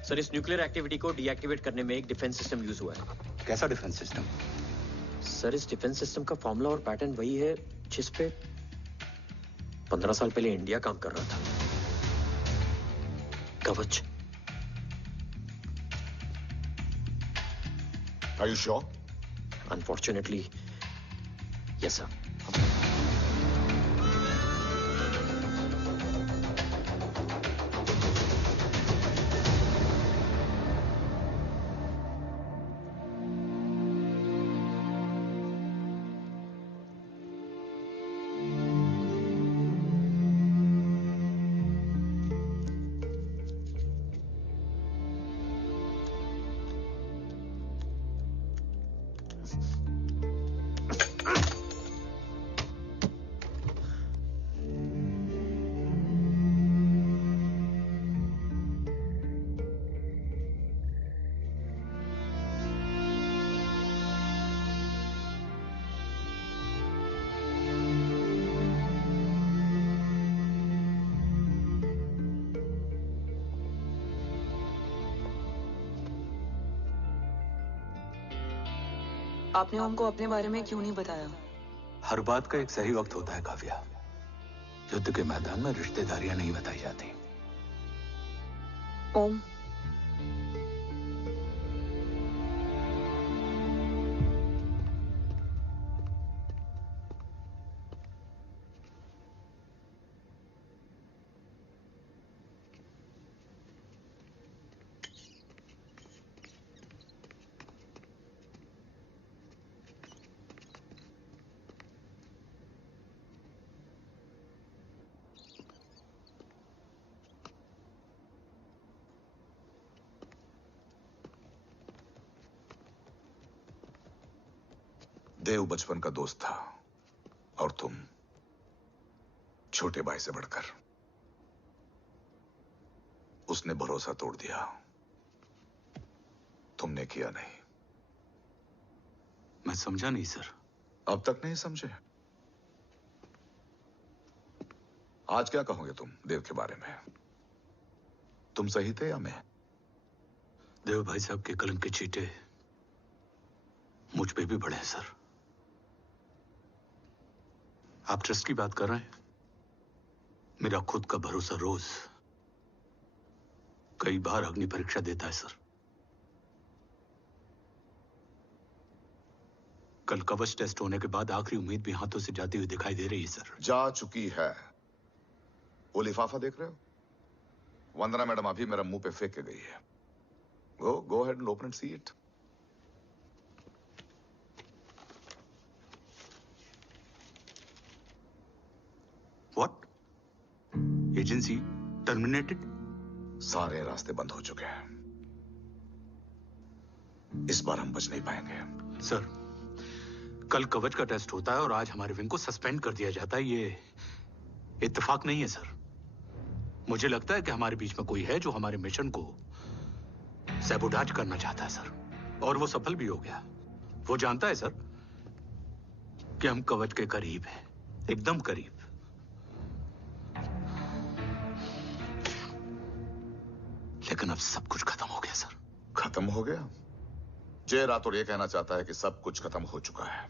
सर इस न्यूक्लियर एक्टिविटी को डीएक्टिवेट करने में एक डिफेंस सिस्टम यूज हुआ है। कैसा डिफेंस सिस्टम? सर इस डिफेंस सिस्टम का फॉर्मूला और पैटर्न वही है जिस पे 15 साल पहले इंडिया काम कर रहा था। कवच। Are you sure? Unfortunately, yes sir. आपने ओम को अपने बारे में क्यों नहीं बताया? हर बात का एक सही वक्त होता है काव्या। युद्ध के मैदान में रिश्तेदारियां नहीं बताई जाती। ओम, देव बचपन का दोस्त था और तुम छोटे भाई से बढ़कर। उसने भरोसा तोड़ दिया, तुमने किया नहीं। मैं समझा नहीं सर। अब तक नहीं समझे? आज क्या कहोगे तुम देव के बारे में? तुम सही थे या मैं? देव भाई साहब के कलंक के चीटे मुझ पे भी पड़े हैं सर। आप ट्रस्ट की बात कर रहे हैं? मेरा खुद का भरोसा रोज कई बार अग्नि परीक्षा देता है सर। कल कवच टेस्ट होने के बाद आखिरी उम्मीद भी हाथों से जाती हुई दिखाई दे रही है सर। जा चुकी है। वो लिफाफा देख रहे हो? वंदना मैडम अभी मेरा मुंह पे फेंक के गई है। Go ahead and open and see it. What? Agency terminated? सारे रास्ते बंद हो चुके हैं। इस बार हम बच नहीं पाएंगे। सर, कल कवच का टेस्ट होता है और आज हमारे विंग को सस्पेंड कर दिया जाता है। ये इत्तेफाक नहीं है सर। मुझे लगता है कि हमारे बीच में कोई है जो हमारे मिशन को सैबोटाज करना चाहता है सर, और वो सफल भी हो गया। वो जानता है सर कि हम कवच के करीब हैं, एकदम करीब। लेकिन अब सब कुछ खत्म हो गया सर। खत्म हो गया? जय राठौर ये कहना चाहता है कि सब कुछ खत्म हो चुका है।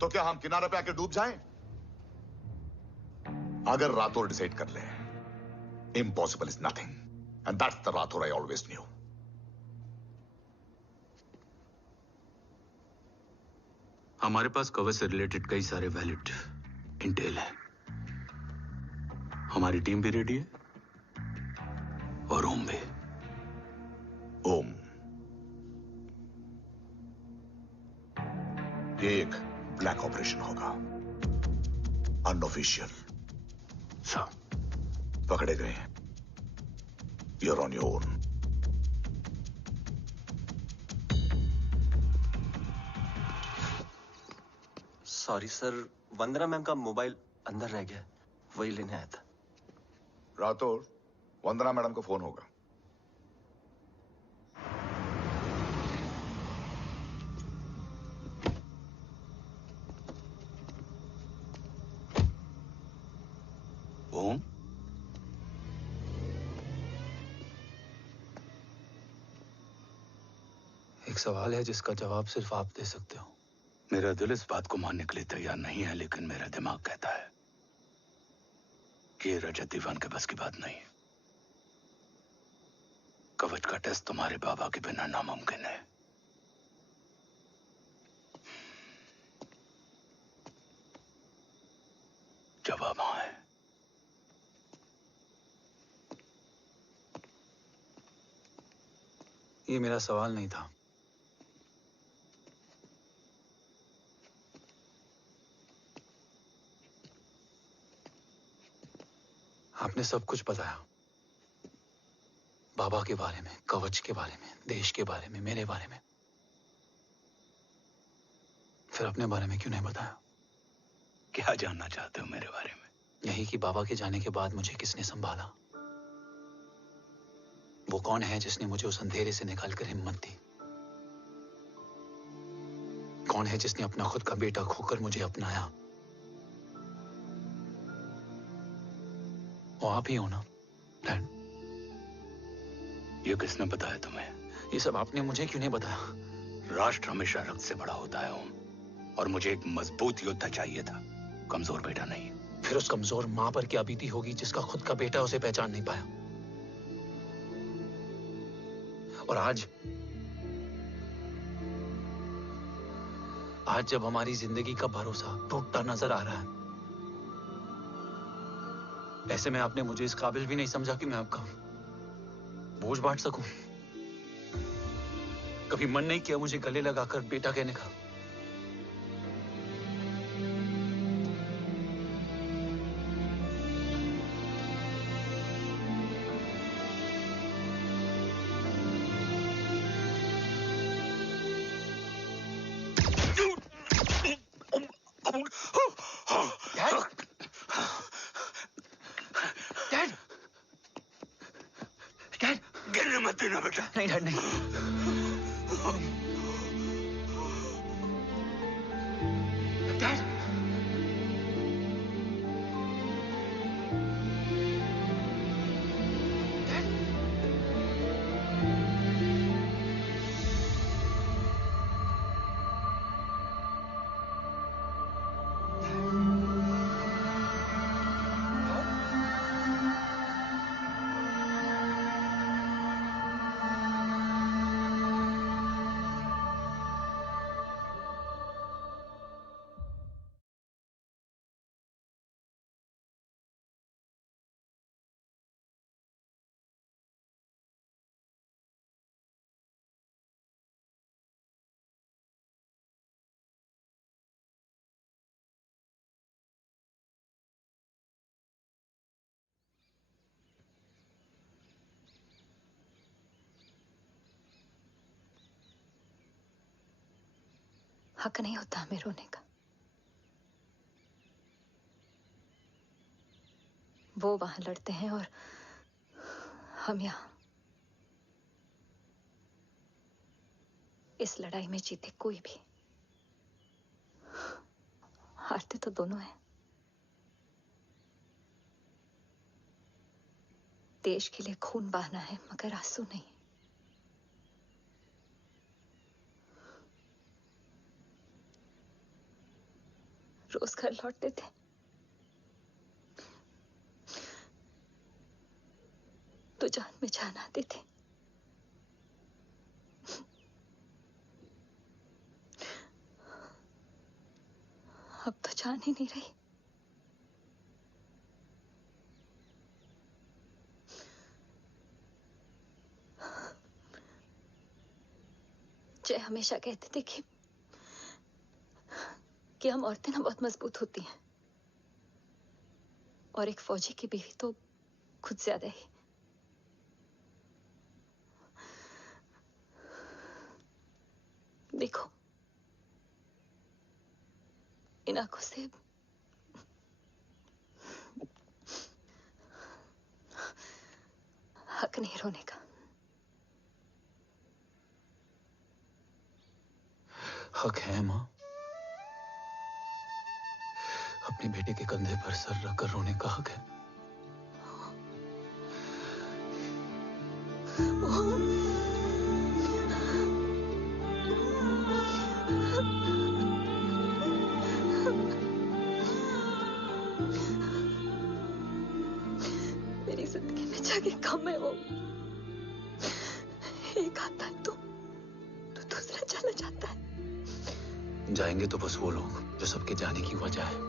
तो क्या हम किनारे पे आके डूब जाएं? अगर राठौर डिसाइड कर ले, impossible is nothing, and that's the Rathore I always new. हमारे पास कवच से रिलेटेड कई सारे वैलिड इंटेल है। हमारी टीम भी रेडी है और ओम भी। ओम ये एक ब्लैक ऑपरेशन होगा, अनऑफिशियल। पकड़े गए, you're on your own. Sorry sir, Vandana ma'am का मोबाइल अंदर रह गया, वही लेने आया था। राठौर, वंदना मैडम को फोन होगा। ओम, एक सवाल है जिसका जवाब सिर्फ आप दे सकते हो। मेरा दिल इस बात को मानने के लिए तैयार नहीं है, लेकिन मेरा दिमाग कहता है कि ये रजत दीवान के बस की बात नहीं है। कवच का टेस्ट तुम्हारे बाबा के बिना नामुमकिन है। जवाब हाँ है। ये मेरा सवाल नहीं था। आपने सब कुछ बताया, बाबा के बारे में, कवच के बारे में, देश के बारे में, मेरे बारे में। फिर अपने बारे में क्यों नहीं बताया? क्या जानना चाहते हो मेरे बारे में? यही कि बाबा के जाने के बाद मुझे किसने संभाला? वो कौन है जिसने मुझे उस अंधेरे से निकालकर हिम्मत दी? कौन है जिसने अपना खुद का बेटा खोकर मुझे अपनाया? वो आप ही हो ना, डैड? ये किसने बताया तुम्हें? ये सब आपने मुझे क्यों नहीं बताया? राष्ट्र हमेशा रक्त से बड़ा होता है ओम, और मुझे एक मजबूत योद्धा चाहिए था, कमजोर बेटा नहीं। फिर उस कमजोर मां पर क्या बीती होगी जिसका खुद का बेटा उसे पहचान नहीं पाया? और आज जब हमारी जिंदगी का भरोसा टूटता नजर आ रहा है, ऐसे में आपने मुझे इस काबिल भी नहीं समझा कि मैं आपका बोझ बांट सकूं। कभी मन नहीं किया मुझे गले लगाकर बेटा कहने का? नहीं डैड, नहीं। डैड, हक नहीं होता हमें रोने का। वो वहां लड़ते हैं और हम यहां। इस लड़ाई में जीते कोई भी, हारते तो दोनों हैं। देश के लिए खून बहाना है, मगर आंसू नहीं। रोज घर लौटते थे, तो जान में जान आती थी। अब तो जान ही नहीं रही। जय हमेशा कहते थे कि कि हम औरतें ना बहुत मजबूत होती हैं, और एक फौजी की बीवी तो खुद ज्यादा ही। देखो, इन आंखों से हक नहीं रोने का। हक है माँ, अपने बेटे के कंधे पर सर रखकर रोने का हक है। मेरी जिंदगी में जाके कम है वो। एक आता है तो दूसरा चला जाता है। जाएंगे तो बस वो लोग जो सबके जाने की वजह है।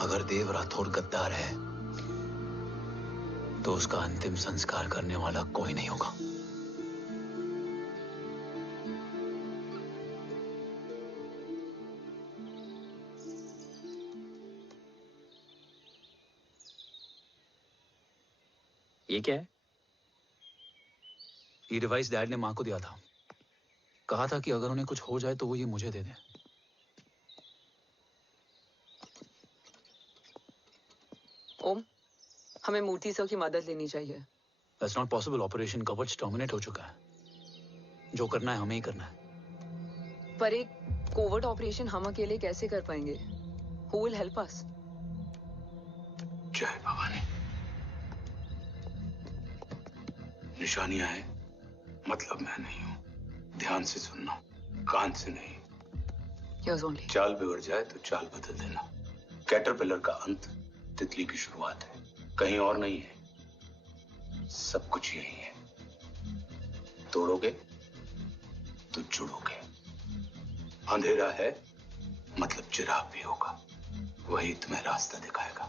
अगर देव राठौर गद्दार है तो उसका अंतिम संस्कार करने वाला कोई नहीं होगा। ये क्या है? ये डिवाइस डैड ने मां को दिया था। कहा था कि अगर उन्हें कुछ हो जाए तो वो ये मुझे दे दें। ओम, हमें मूर्ति सर की मदद लेनी चाहिए। That's not possible. ऑपरेशन कवच टर्मिनेट हो चुका है। जो करना है हमें ही करना है। पर एक कोवर्ट ऑपरेशन हम अकेले कैसे कर पाएंगे? Who will help us? जय भवानी। निशानियां हैं, मतलब मैं नहीं हूं। ध्यान से सुनना, कान से नहीं। Yes, only. चाल बिगड़ जाए तो चाल बदल देना। कैटरपिलर का अंत तितली की शुरुआत है, कहीं और नहीं है। सब कुछ यही है। तोड़ोगे तो जुड़ोगे। अंधेरा है मतलब चिराग भी होगा, वही तुम्हें रास्ता दिखाएगा।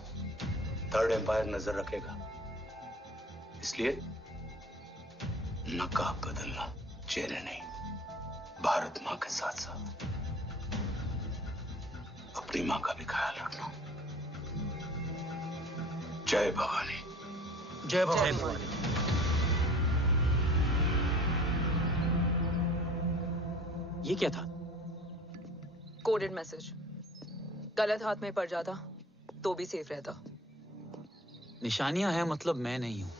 थर्ड एम्पायर नजर रखेगा, इसलिए नकाब बदलना, चेहरे नहीं। भारत मां के साथ साथ अपनी मां का भी ख्याल रखना। जय भवानी। जय भवानी। ये क्या था? Coded message. गलत हाथ में पड़ जाता तो भी सेफ रहता। निशानियां हैं मतलब मैं नहीं हूं।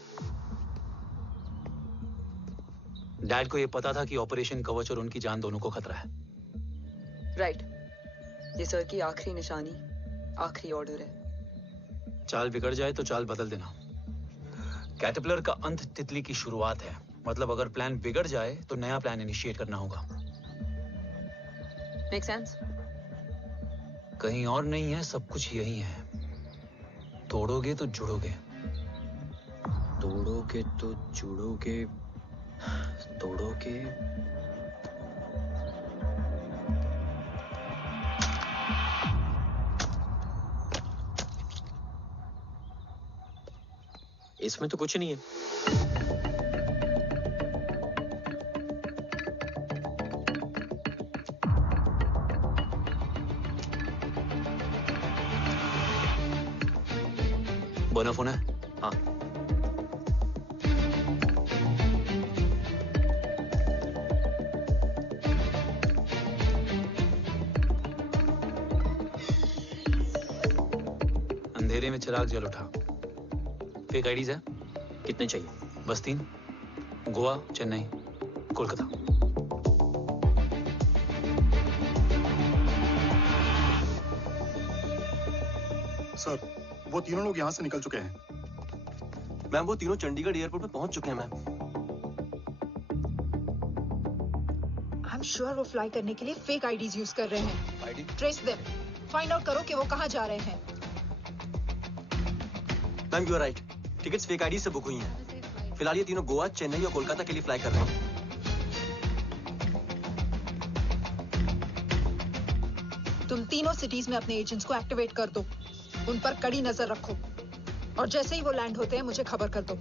डैड को ये पता था कि ऑपरेशन कवच और उनकी जान दोनों को खतरा है। राइट। ये सर की आखिरी निशानी, आखिरी ऑर्डर है। चाल बिगड़ जाए तो चाल बदल देना। कैटरपिलर का अंत तितली की शुरुआत है, मतलब अगर प्लान बिगड़ जाए तो नया प्लान इनिशिएट करना होगा। Make sense? कहीं और नहीं है, सब कुछ यही है। तोड़ोगे तो जुड़ोगे। तोड़ोगे तो जुड़ोगे। तोड़ोगे। इसमें तो कुछ नहीं है। बोना फोन है? हाँ। अंधेरे में चिराग जल उठा। फेक आईडीज है? कितने चाहिए? बस 3। गोवा, चेन्नई, कोलकाता। सर, वो तीनों लोग यहाँ से निकल चुके हैं। मैम, वो तीनों चंडीगढ़ एयरपोर्ट पे पहुंच चुके हैं मैम। आई एम श्योर वो फ्लाई करने के लिए फेक आईडीज यूज कर रहे हैं। ID? Trace them. Find out करो कि वो कहाँ जा रहे हैं। Ma'am, you are right. Tickets fake ID से बुक हुई हैं। फिलहाल ये तीनों गोवा, चेन्नई और कोलकाता के लिए फ्लाई कर रहे हैं। तुम तीनों सिटीज में अपने एजेंट्स को एक्टिवेट कर दो। उन पर कड़ी नजर रखो और जैसे ही वो लैंड होते हैं मुझे खबर कर दो।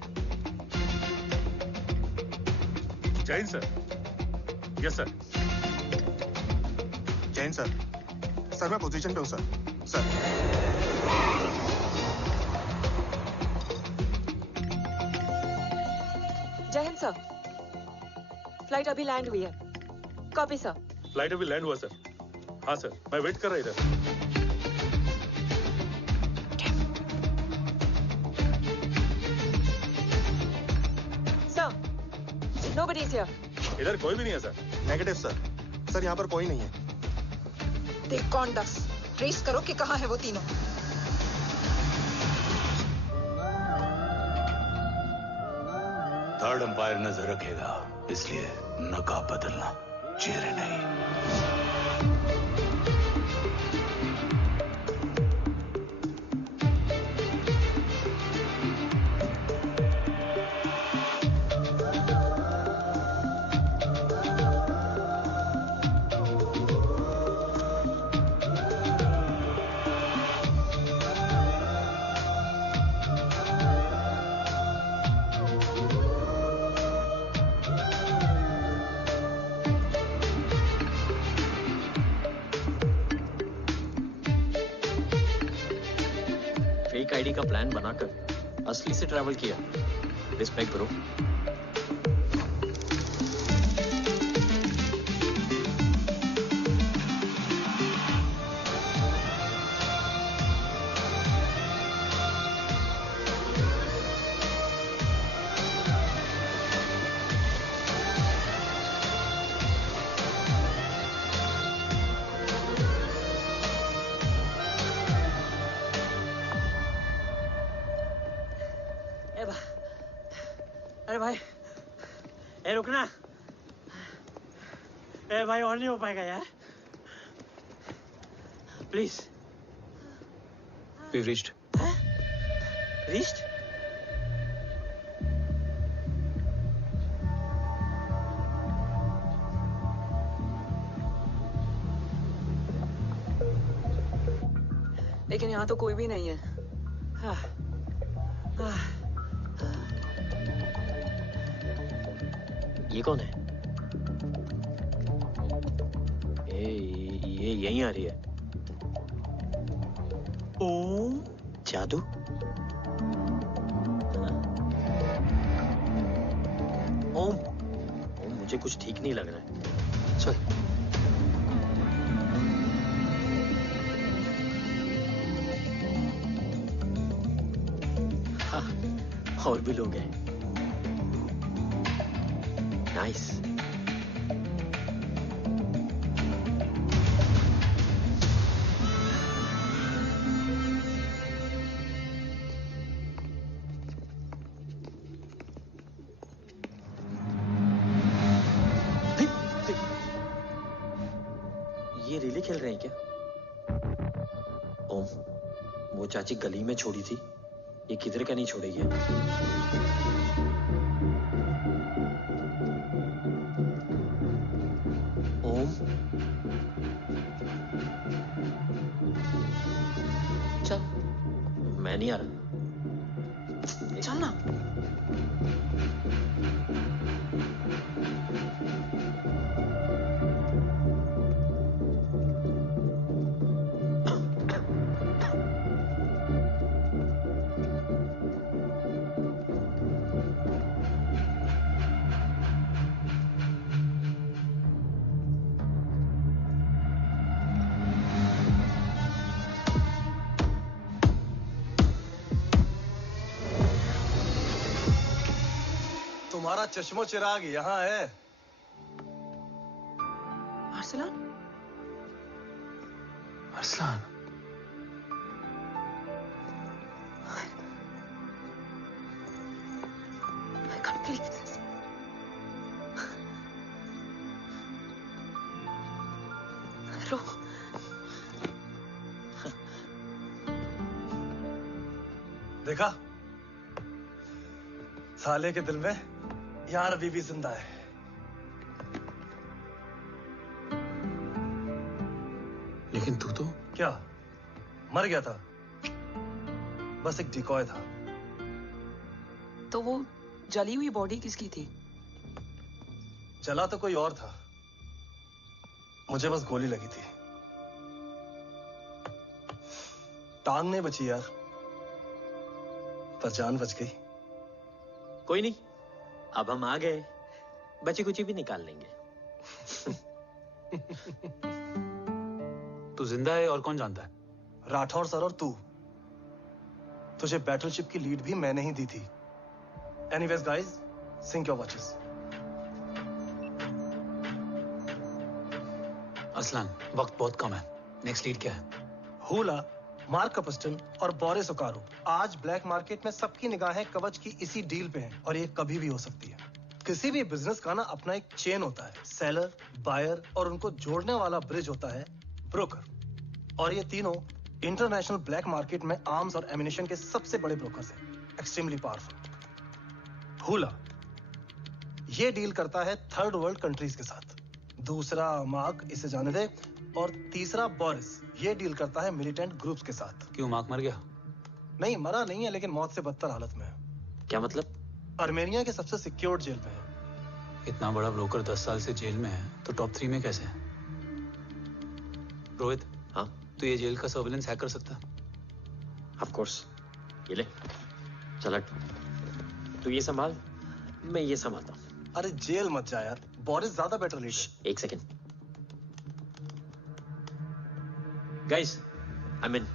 जय Hind sir. Yes sir. Jain sir. Sir मैं पोजीशन पे हूँ सर। सर जय हिंद सर। फ्लाइट अभी लैंड हुई है। Copy sir. फ्लाइट अभी लैंड हुआ सर। हाँ सर, मैं वेट कर रहा इधर। Sir, nobody is here. इधर कोई भी नहीं है सर। Negative sir. सर यहाँ पर कोई नहीं है। देख कौन डस, ट्रेस करो कि कहाँ है वो तीनों। थर्ड अंपायर नजर रखेगा, इसलिए नकाब बदलना, चेहरे नहीं। फेक आईडी का प्लान बनाकर असली से ट्रैवल किया। Respect bro. अरे भाई, ए रुकना। ए भाई और नहीं हो पाएगा यार, प्लीज। We've reached. Reached? लेकिन यहाँ तो कोई भी नहीं है। ये कौन है? ये यहीं आ रही है। ओम जादू। ओम मुझे कुछ ठीक नहीं लग रहा है। चल। हाँ, और भी लोग हैं। नाइस। ये रिले खेल रहे हैं क्या? ओम, वो चाची गली में छोड़ी थी, ये किधर का नहीं छोड़ेगी। ओम, चल। मैं नहीं आ रहा। चल ना। तुम्हारा चश्मो चिराग यहाँ है। Arsalan? Arsalan, I can't believe this. रो। देखा, साले के दिल में यार अभी भी जिंदा है। लेकिन तू तो क्या मर गया था? बस एक डिकॉय था। तो वो जली हुई बॉडी किसकी थी? जला तो कोई और था, मुझे बस गोली लगी थी। टांग नहीं बची यार, पर जान बच गई। कोई नहीं, अब हम आ गए, बची कुची भी निकाल लेंगे। तू जिंदा है और कौन जानता है? राठौर सर और तू। तुझे बैटलशिप की लीड भी मैंने ही दी थी। Anyways guys, sync your watches. Aslan, वक्त बहुत कम है। नेक्स्ट लीड क्या है? हुला, मार्क कपस्टन और बोरिस ओकारो। आज ब्लैक मार्केट में सबकी निगाहें कवच की इसी डील पे हैं और ये कभी भी हो सकती है। किसी भी बिजनेस का ना अपना एक चेन होता है, सेलर, बायर और उनको जोड़ने वाला ब्रिज होता है ब्रोकर। और ये तीनों इंटरनेशनल ब्लैक मार्केट में आर्म्स और एमिनेशन के सबसे बड़े ब्रोकर्स हैं, एक्सट्रीमली पावरफुल। हुला ये डील करता है थर्ड वर्ल्ड कंट्रीज के साथ। दूसरा मार्क, इसे जाने दे। और तीसरा बोरिस, ये डील करता है मिलिटेंट ग्रुप्स के साथ। क्यों, मार्क मर गया? नहीं, मरा नहीं है, लेकिन मौत से बदतर हालत में है। क्या मतलब? आर्मेनिया के सबसे सिक्योर्ड जेल में है। इतना बड़ा ब्रोकर 10 साल से जेल में है, तो टॉप 3 में कैसे है? रोहित, हाँ? तो ये जेल का सर्विलेंस हैक कर सकता है? Of course. ये ले, चल हट। तू ये संभाल, मैं ये संभालता हूँ। अरे जेल मत जा यार, बोरिस ज्यादा बेटर लीडर। एक सेकेंड। गाइस, आई मीन,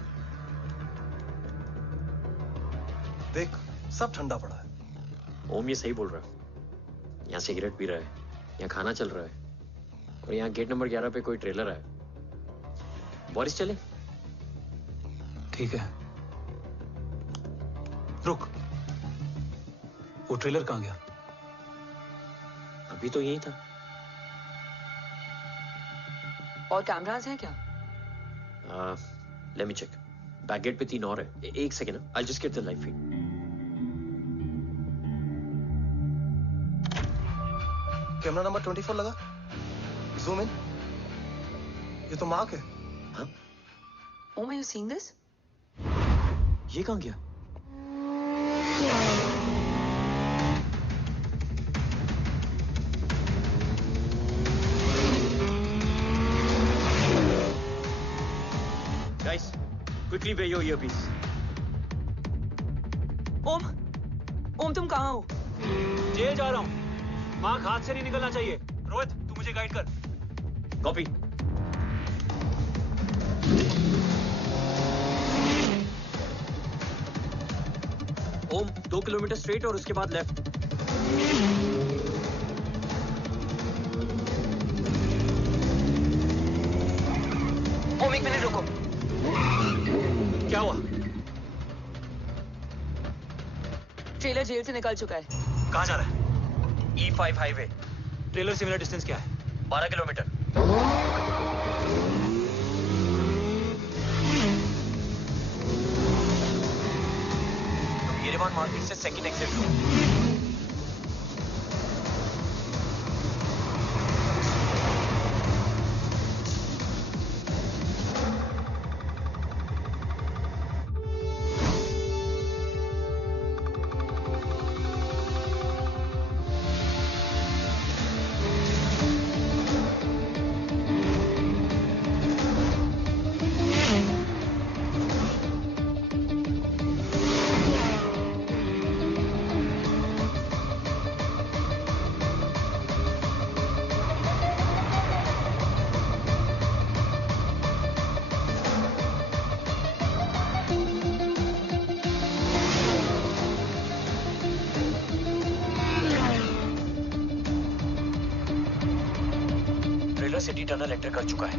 देख सब ठंडा पड़ा है। ओम ये सही बोल रहा है। यहाँ सिगरेट पी रहा है, यहाँ खाना चल रहा है, और यहाँ गेट नंबर 11 पे कोई ट्रेलर है। बोरिस चले? ठीक है। रुक, वो ट्रेलर कहाँ गया? अभी तो यही था। और कैमरास हैं क्या? Let me check. Back gate पे 3 और है। एक second, I just get the live feed. Camera number 24 लगा, जूम इन। ये तो मार्क है। हाँ? Om, are you seeing this? ये कहाँ गया? Guys, quickly wear your earpiece. ओम, तुम कहाँ हो? जेल जा रहा हूँ। मार्क हाथ से नहीं निकलना चाहिए। रोहित, तू मुझे गाइड कर। कॉपी। ओम, 2 किलोमीटर स्ट्रेट और उसके बाद लेफ्ट। ओम, 1 मिनट रुको। क्या हुआ? ट्रेलर जेल से निकल चुका है। कहाँ जा रहा है? E5 highway. ट्रेलर से मेरा डिस्टेंस क्या है? 12 किलोमीटर। येरेवान मार्केट से सेकंड एग्जिट लो। सिटी टनल एंटर कर चुका है।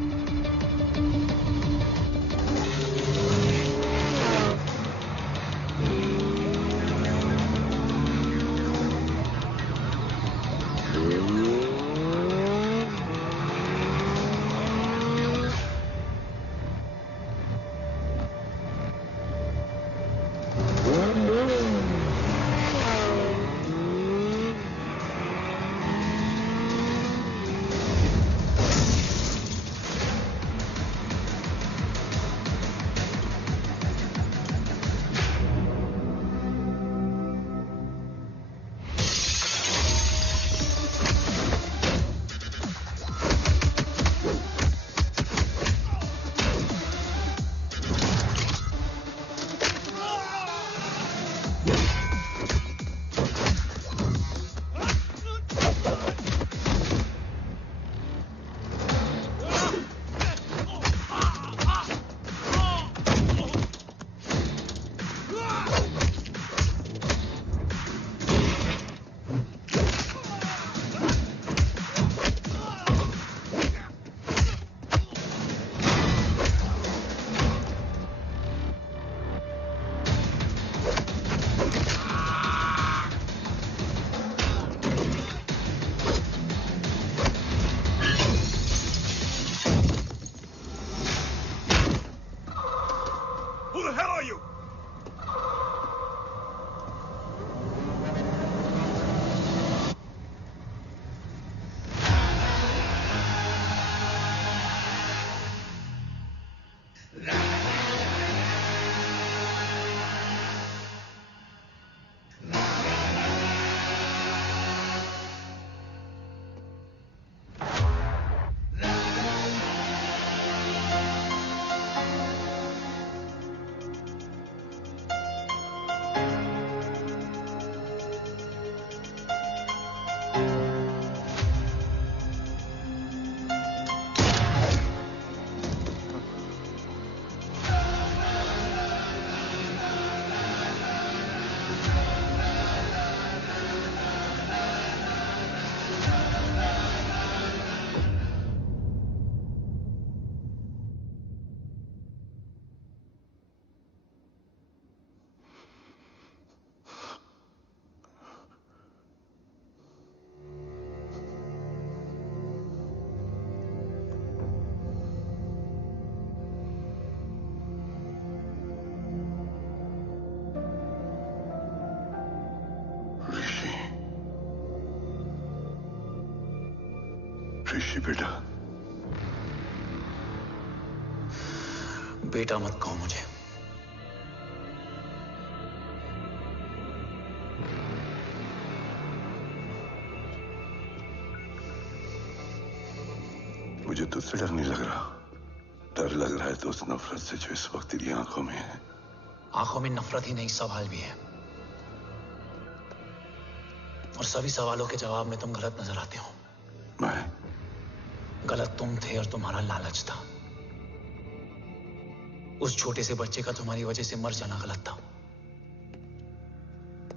जी बेटा। बेटा मत कहो मुझे। मुझे तुझसे डर नहीं लग रहा, डर लग रहा है तो उस नफरत से जो इस वक्त तेरी आंखों में है। आंखों में नफरत ही नहीं, सवाल भी है, और सभी सवालों के जवाब में तुम गलत नजर आते हो। मैं गलत तुम थे और तुम्हारा लालच था। उस छोटे से बच्चे का तुम्हारी वजह से मर जाना गलत था।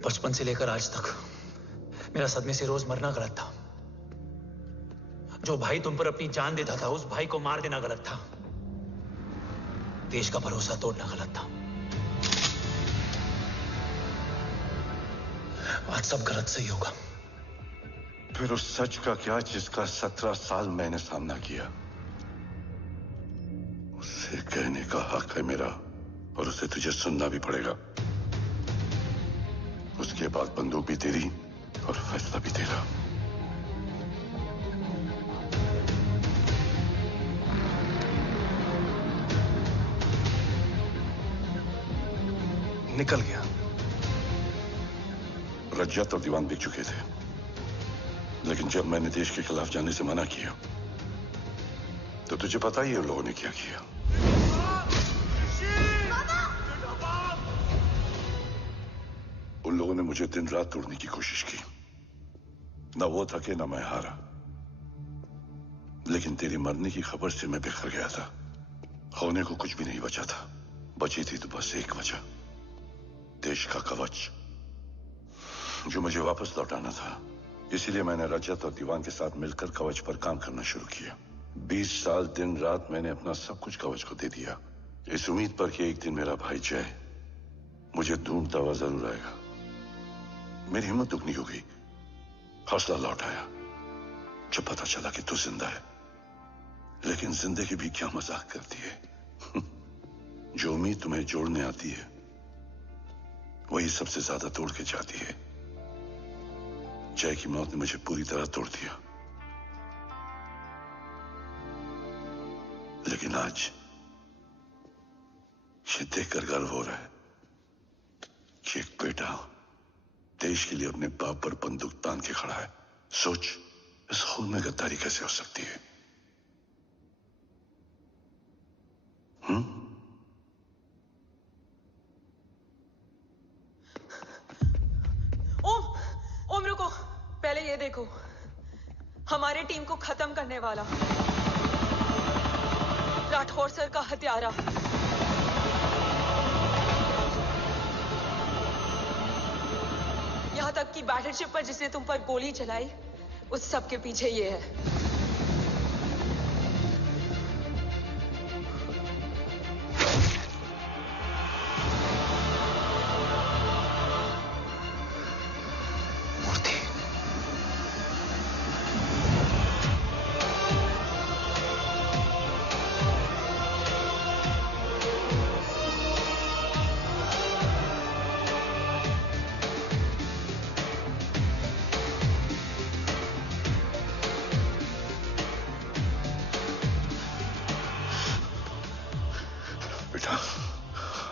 बचपन से लेकर आज तक मेरा सदमे से रोज मरना गलत था। जो भाई तुम पर अपनी जान देता था, उस भाई को मार देना गलत था। देश का भरोसा तोड़ना गलत था। आज सब गलत सही होगा। फिर उस सच का क्या जिसका 17 साल मैंने सामना किया? उसे कहने का हक है मेरा, और उसे तुझे सुनना भी पड़ेगा। उसके बाद बंदूक भी तेरी और फैसला भी तेरा। निकल गया। रज्जत और दीवान बिक चुके थे, लेकिन जब मैंने देश के खिलाफ जाने से मना किया तो तुझे पता ही है उन लोगों ने क्या किया। उन लोगों ने मुझे दिन रात तोड़ने की कोशिश की। न वो थके न मैं हारा, लेकिन तेरी मरने की खबर से मैं बिखर गया था। होने को कुछ भी नहीं बचा था। बची थी तो बस एक वजह, देश का कवच, जो मुझे वापस लौटाना था। इसीलिए मैंने रजत और दीवान के साथ मिलकर कवच पर काम करना शुरू किया। 20 साल दिन रात मैंने अपना सब कुछ कवच को दे दिया, इस उम्मीद पर कि एक दिन मेरा भाई जय मुझे ढूंढता हुआ जरूर आएगा। मेरी हिम्मत दुगनी हो गई, हौसला लौट आया जब पता चला कि तू जिंदा है। लेकिन जिंदगी भी क्या मजाक करती है। जो उम्मीद तुम्हें जोड़ने आती है वही सबसे ज्यादा तोड़ के जाती है। जय की मौत ने मुझे पूरी तरह तोड़ दिया, लेकिन आज ये देखकर गर्व हो रहा है कि एक बेटा देश के लिए अपने बाप पर बंदूक तान के खड़ा है। सोच, इस खून में गद्दारी कैसे हो सकती है? ओम रुको, पहले ये देखो, हमारे टीम को खत्म करने वाला राठौर सर का हत्यारा। यहां तक कि बैटलशिप पर जिसने तुम पर गोली चलाई, उस सब के पीछे ये है।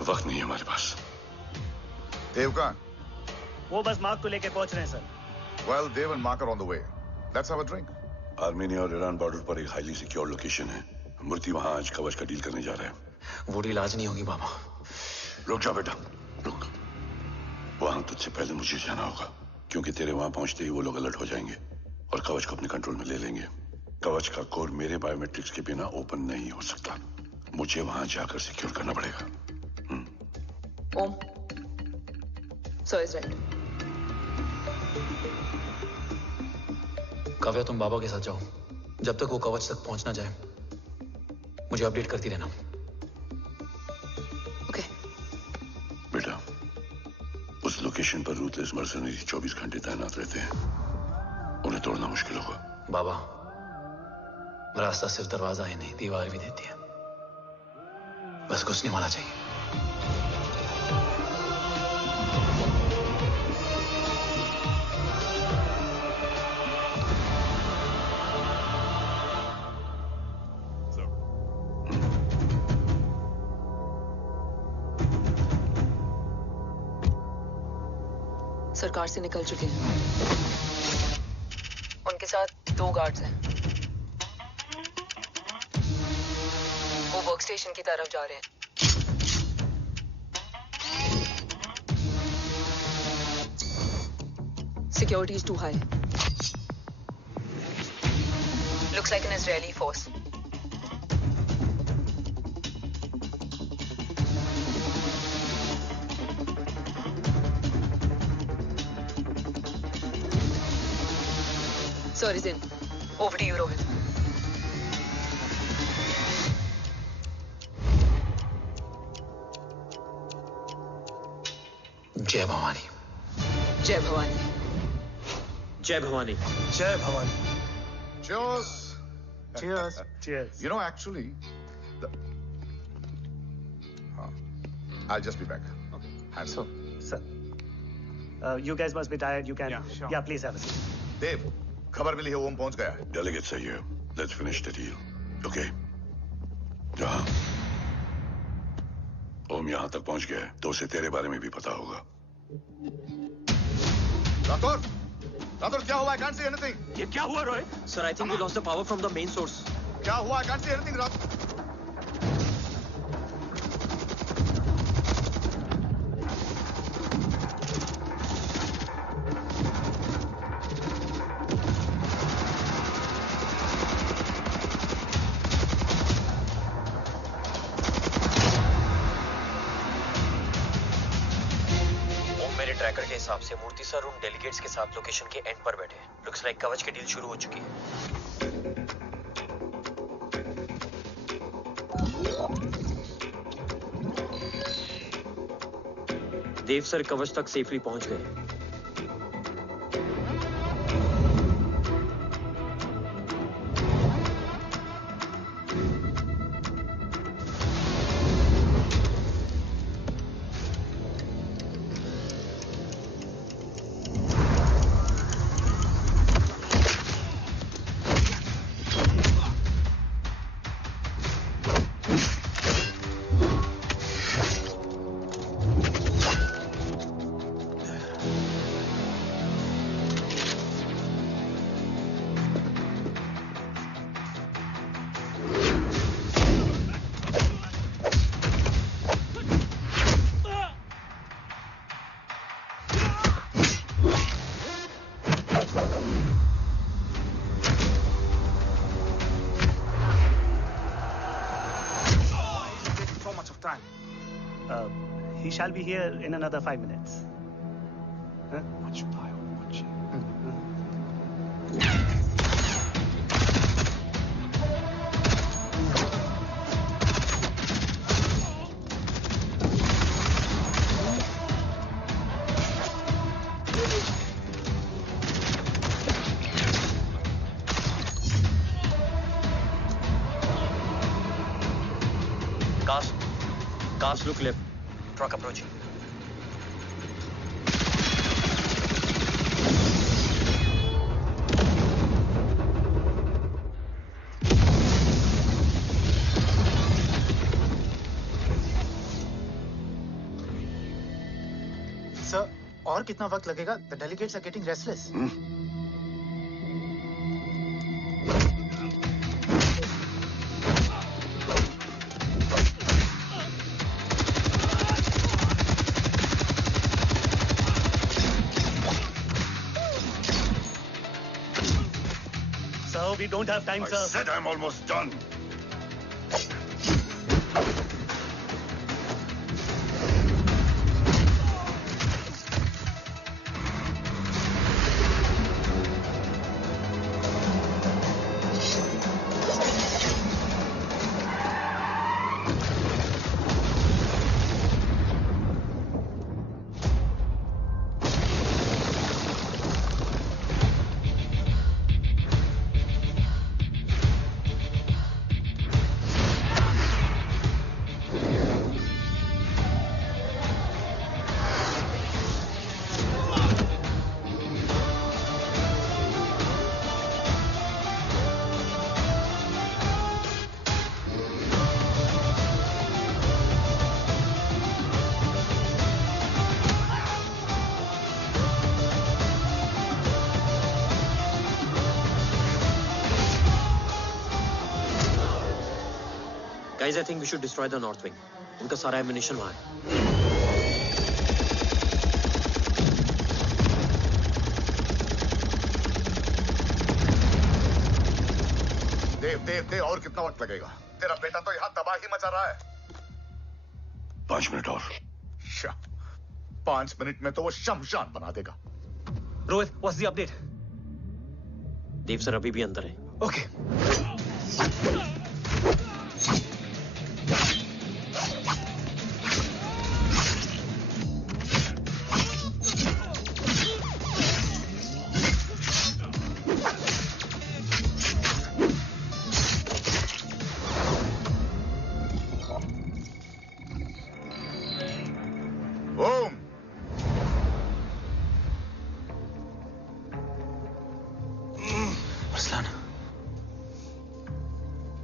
वक्त नहीं है हमारे पास। देव कहाँ? वो बस मार्क को लेके पहुंच रहे हैं sir. Well, Dev and Mark are on the way. Let's have a drink. Armenia और ईरान बॉर्डर पर एक हाईली सिक्योर लोकेशन है। मूर्ति वहां आज कवच का डील करने जा रहे हैं। वो डील आज नहीं होगी बाबा। रुक जा बेटा, रुक। वहां तुझसे पहले मुझे जाना होगा, क्योंकि तेरे वहां पहुंचते ही वो लोग अलर्ट हो जाएंगे और कवच को अपने कंट्रोल में ले लेंगे। कवच का कोर मेरे बायोमेट्रिक्स के बिना ओपन नहीं हो सकता। मुझे वहां जाकर सिक्योर करना पड़ेगा। ओम, सर इज राइट। काव्या, तुम बाबा के साथ जाओ। जब तक वो कवच तक पहुंच ना जाए मुझे अपडेट करती रहना। ओके। बेटा, उस लोकेशन पर रूथलेस मर्सनरी 24 घंटे तैनात रहते हैं। उन्हें तोड़ना मुश्किल होगा। बाबा, रास्ता सिर्फ दरवाजा ही नहीं, दीवार भी देती है। बस घुसने वाला चाहिए। सरकार से निकल चुके हैं। उनके साथ 2 गार्ड्स हैं। वो वर्क स्टेशन की तरफ जा रहे हैं। Security is too high. Looks like an Israeli force. Sir is in. Over to you, Rohit. जय भवानी। जय भवानी। जय भवानी। जय Bhavani. Cheers. Cheers. Cheers. You know, actually, I'll just be back. Okay. Hands So, sir, you guys must be tired. You can. Yeah, sure. Yeah, please have a seat. देव, खबर मिली है ओम पहुंच गया है। Delegates are here. Let's finish the deal. Okay? जहाँ ओम यहाँ तक पहुंच गया है तो उसे तेरे बारे में भी पता होगा। राठौर, राठौर क्या हुआ? I can't see anything. ये क्या हुआ Rohit? Sir, I think we lost the power from the main source. क्या हुआ? I can't see anything, Rathore. Tracker के हिसाब से मूर्ति सर उन डेलीगेट्स के साथ लोकेशन के एंड पर बैठे। लुक्स लाइक कवच की डील शुरू हो चुकी है। देव सर कवच तक सेफली पहुंच गए। He shall be here in another 5 minutes. Huh? Cars look left. Truck approaching. Sir, और कितना वक्त लगेगा? The delegates are getting restless. We don't have time, sir. I said I'm almost done. Guys, I think we should destroy the North Wing. उनका सारा ammunition वहाँ है. देव और कितना वक्त लगेगा? तेरा बेटा तो यहाँ तबाही मचा रहा है. 5 मिनट और. 5 मिनट में तो वो शमशान बना देगा. Rohit, what's the update? Dev sir अभी भी अंदर है. Okay.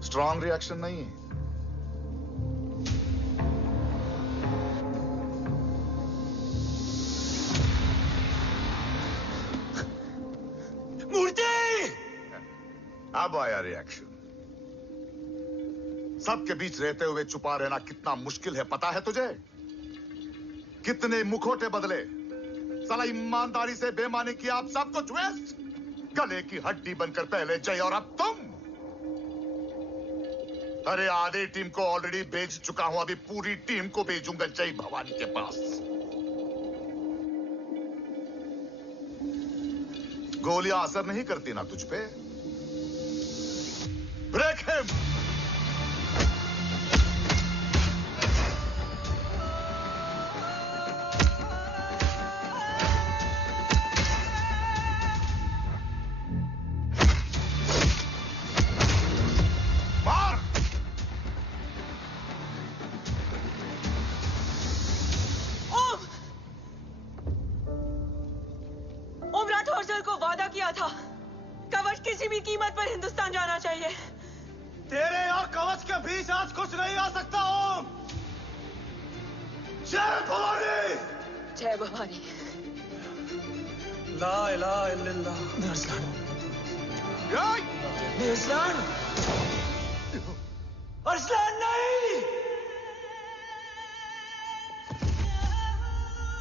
स्ट्रॉन्ग रिएक्शन नहीं है. मूर्ति! अब आया रिएक्शन. सबके बीच रहते हुए छुपा रहना कितना मुश्किल है पता है तुझे? कितने मुखौटे बदले. साला ईमानदारी से बेईमानी किया, आप सब कुछ वेस्ट. गले की हड्डी बनकर पहले जय और अब तुम. अरे आधे टीम को ऑलरेडी भेज चुका हूं, अभी पूरी टीम को भेजूंगा जय भवानी के पास. गोलियां असर नहीं करती ना तुझ पे. Break him. तेरे और कवच के बीच आज कुछ नहीं आ सकता. ओम, जय भवानी. जय भवानी. ला इलाहा इल्लल्लाह. अरसलान. अरसलान. अरसलान नहीं.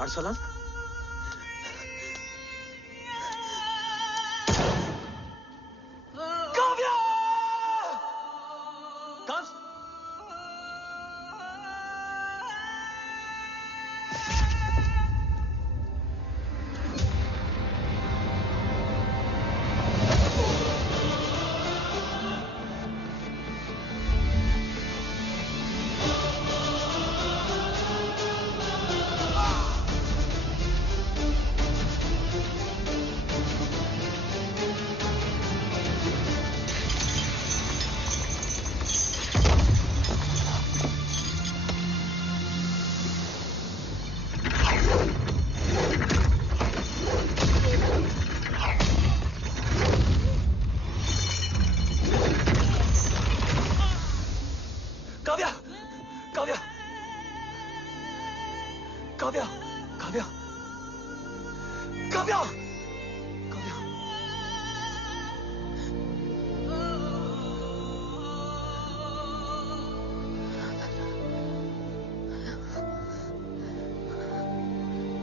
Arsalan.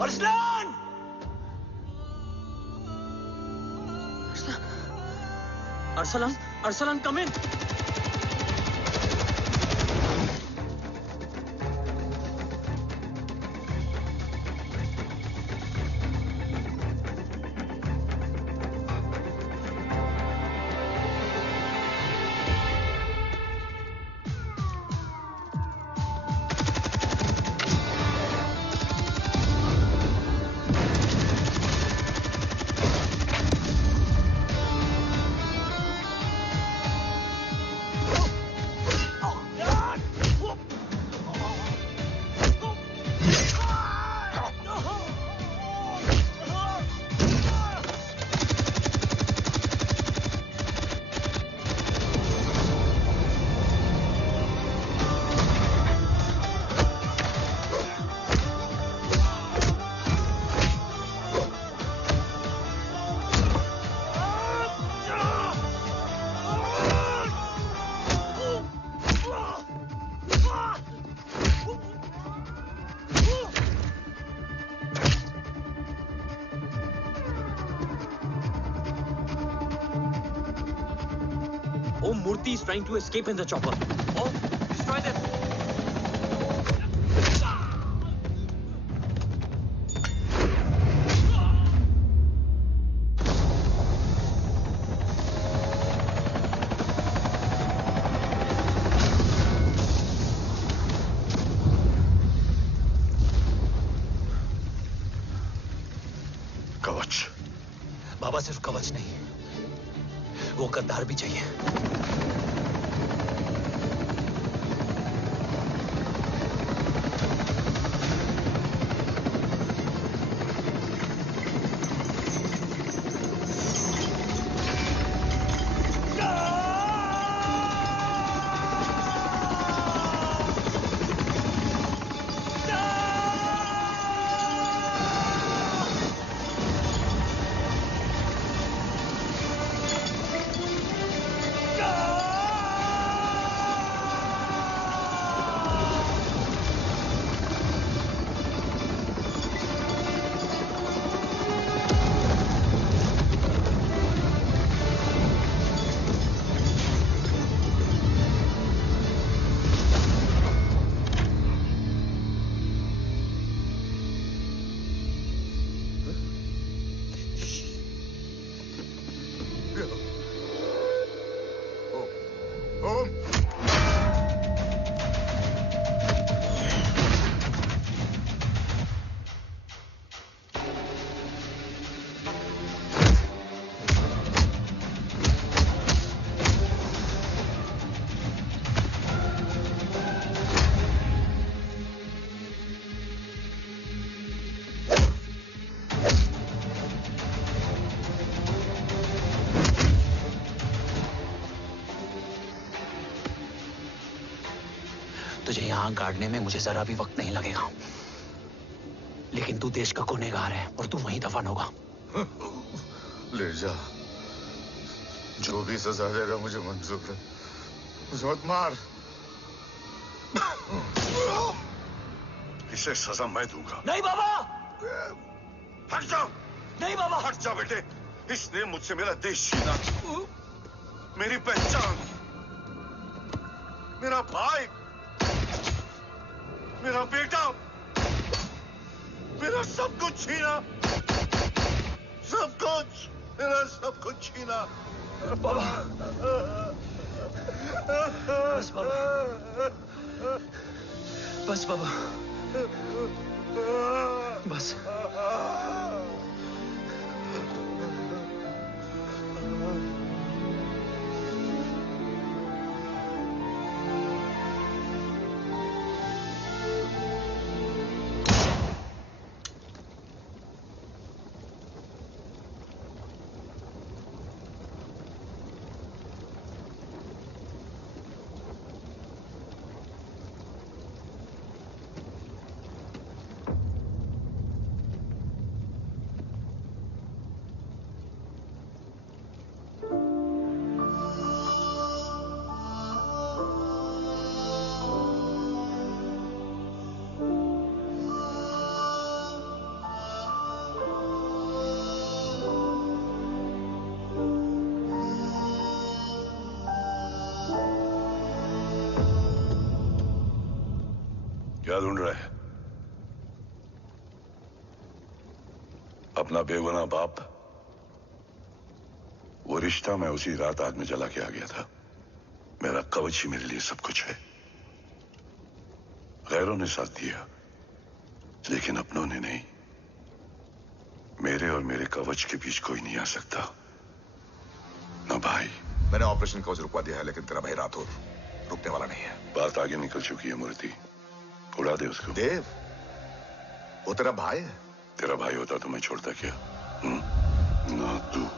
Arsalan! Arsalan, Arsalan, come in. trying to escape in the chopper. Oh, destroy them. कवच। बाबा सिर्फ कवच नहीं, वो गद्दार भी चाहिए। तुझे यहां गाड़ने में मुझे जरा भी वक्त नहीं लगेगा, लेकिन तू देश का गुनहगार है और तू वहीं दफन होगा। ले जा, जो भी सजा देगा मुझे मंजूर है, मुझे मत मार। इसे सजा मैं दूंगा। नहीं बाबा, हट जाओ। नहीं बाबा, हट जा बेटे। इसने मुझसे मेरा देश छीना, मेरी पहचान, मेरा भाई, मेरा बेटा, मेरा सब कुछ छीना, सब कुछ, मेरा सब कुछ छीना। बाबा, बस बाबा, बस बाबा, बस। क्या ढूंढ रहा है? अपना बेगुनाह बाप। वो रिश्ता मैं उसी रात आग में जला के आ गया था। मेरा कवच ही मेरे लिए सब कुछ है। गैरों ने साथ दिया, लेकिन अपनों ने नहीं। मेरे और मेरे कवच के बीच कोई नहीं आ सकता। ना भाई। मैंने ऑपरेशन कवच रुकवा दिया है, लेकिन तेरा भाई राठौर रुकने वाला नहीं है। बात आगे निकल चुकी है मूर्ति, उड़ा दे उसको। देव, वो तेरा भाई है। तेरा भाई होता तो मैं छोड़ता क्या? ना तू।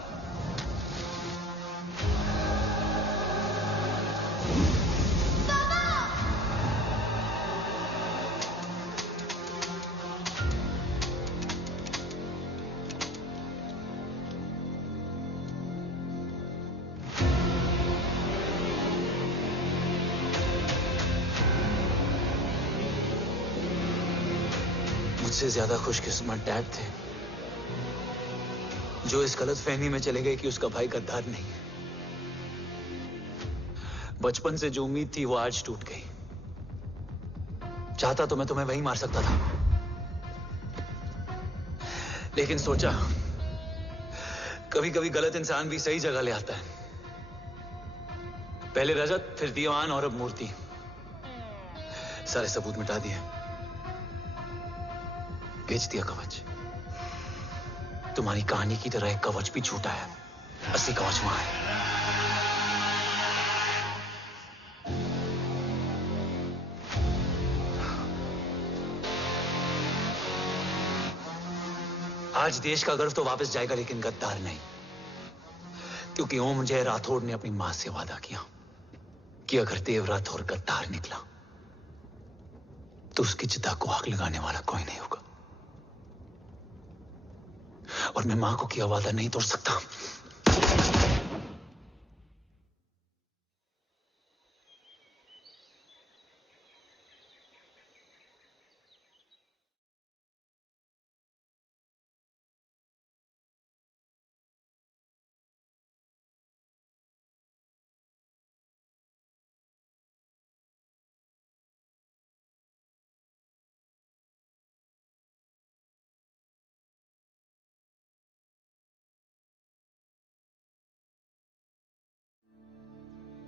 मुझसे ज्यादा खुशकिस्मत डैड थे, जो इस गलत फहमी में चले गए कि उसका भाई गद्दार नहीं है। बचपन से जो उम्मीद थी वो आज टूट गई। चाहता तो मैं तुम्हें वहीं मार सकता था, लेकिन सोचा कभी कभी गलत इंसान भी सही जगह ले आता है। पहले रजत, फिर दीवान और अब मूर्ति। सारे सबूत मिटा दिए, बेच दिया कवच। तुम्हारी कहानी की तरह एक कवच भी छूटा है, असली कवच वहां है। आज देश का गर्व तो वापस जाएगा, लेकिन गद्दार नहीं, क्योंकि ओम जय राठौड़ ने अपनी मां से वादा किया कि अगर देव राठौड़ गद्दार निकला तो उसकी चिता को आग लगाने वाला कोई नहीं होगा। और मैं मां को किया वादा नहीं तोड़ सकता।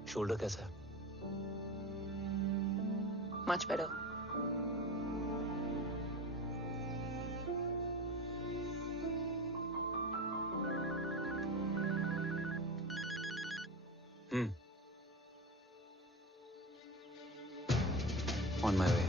शोल्डर कैसा है? Much better. On my way.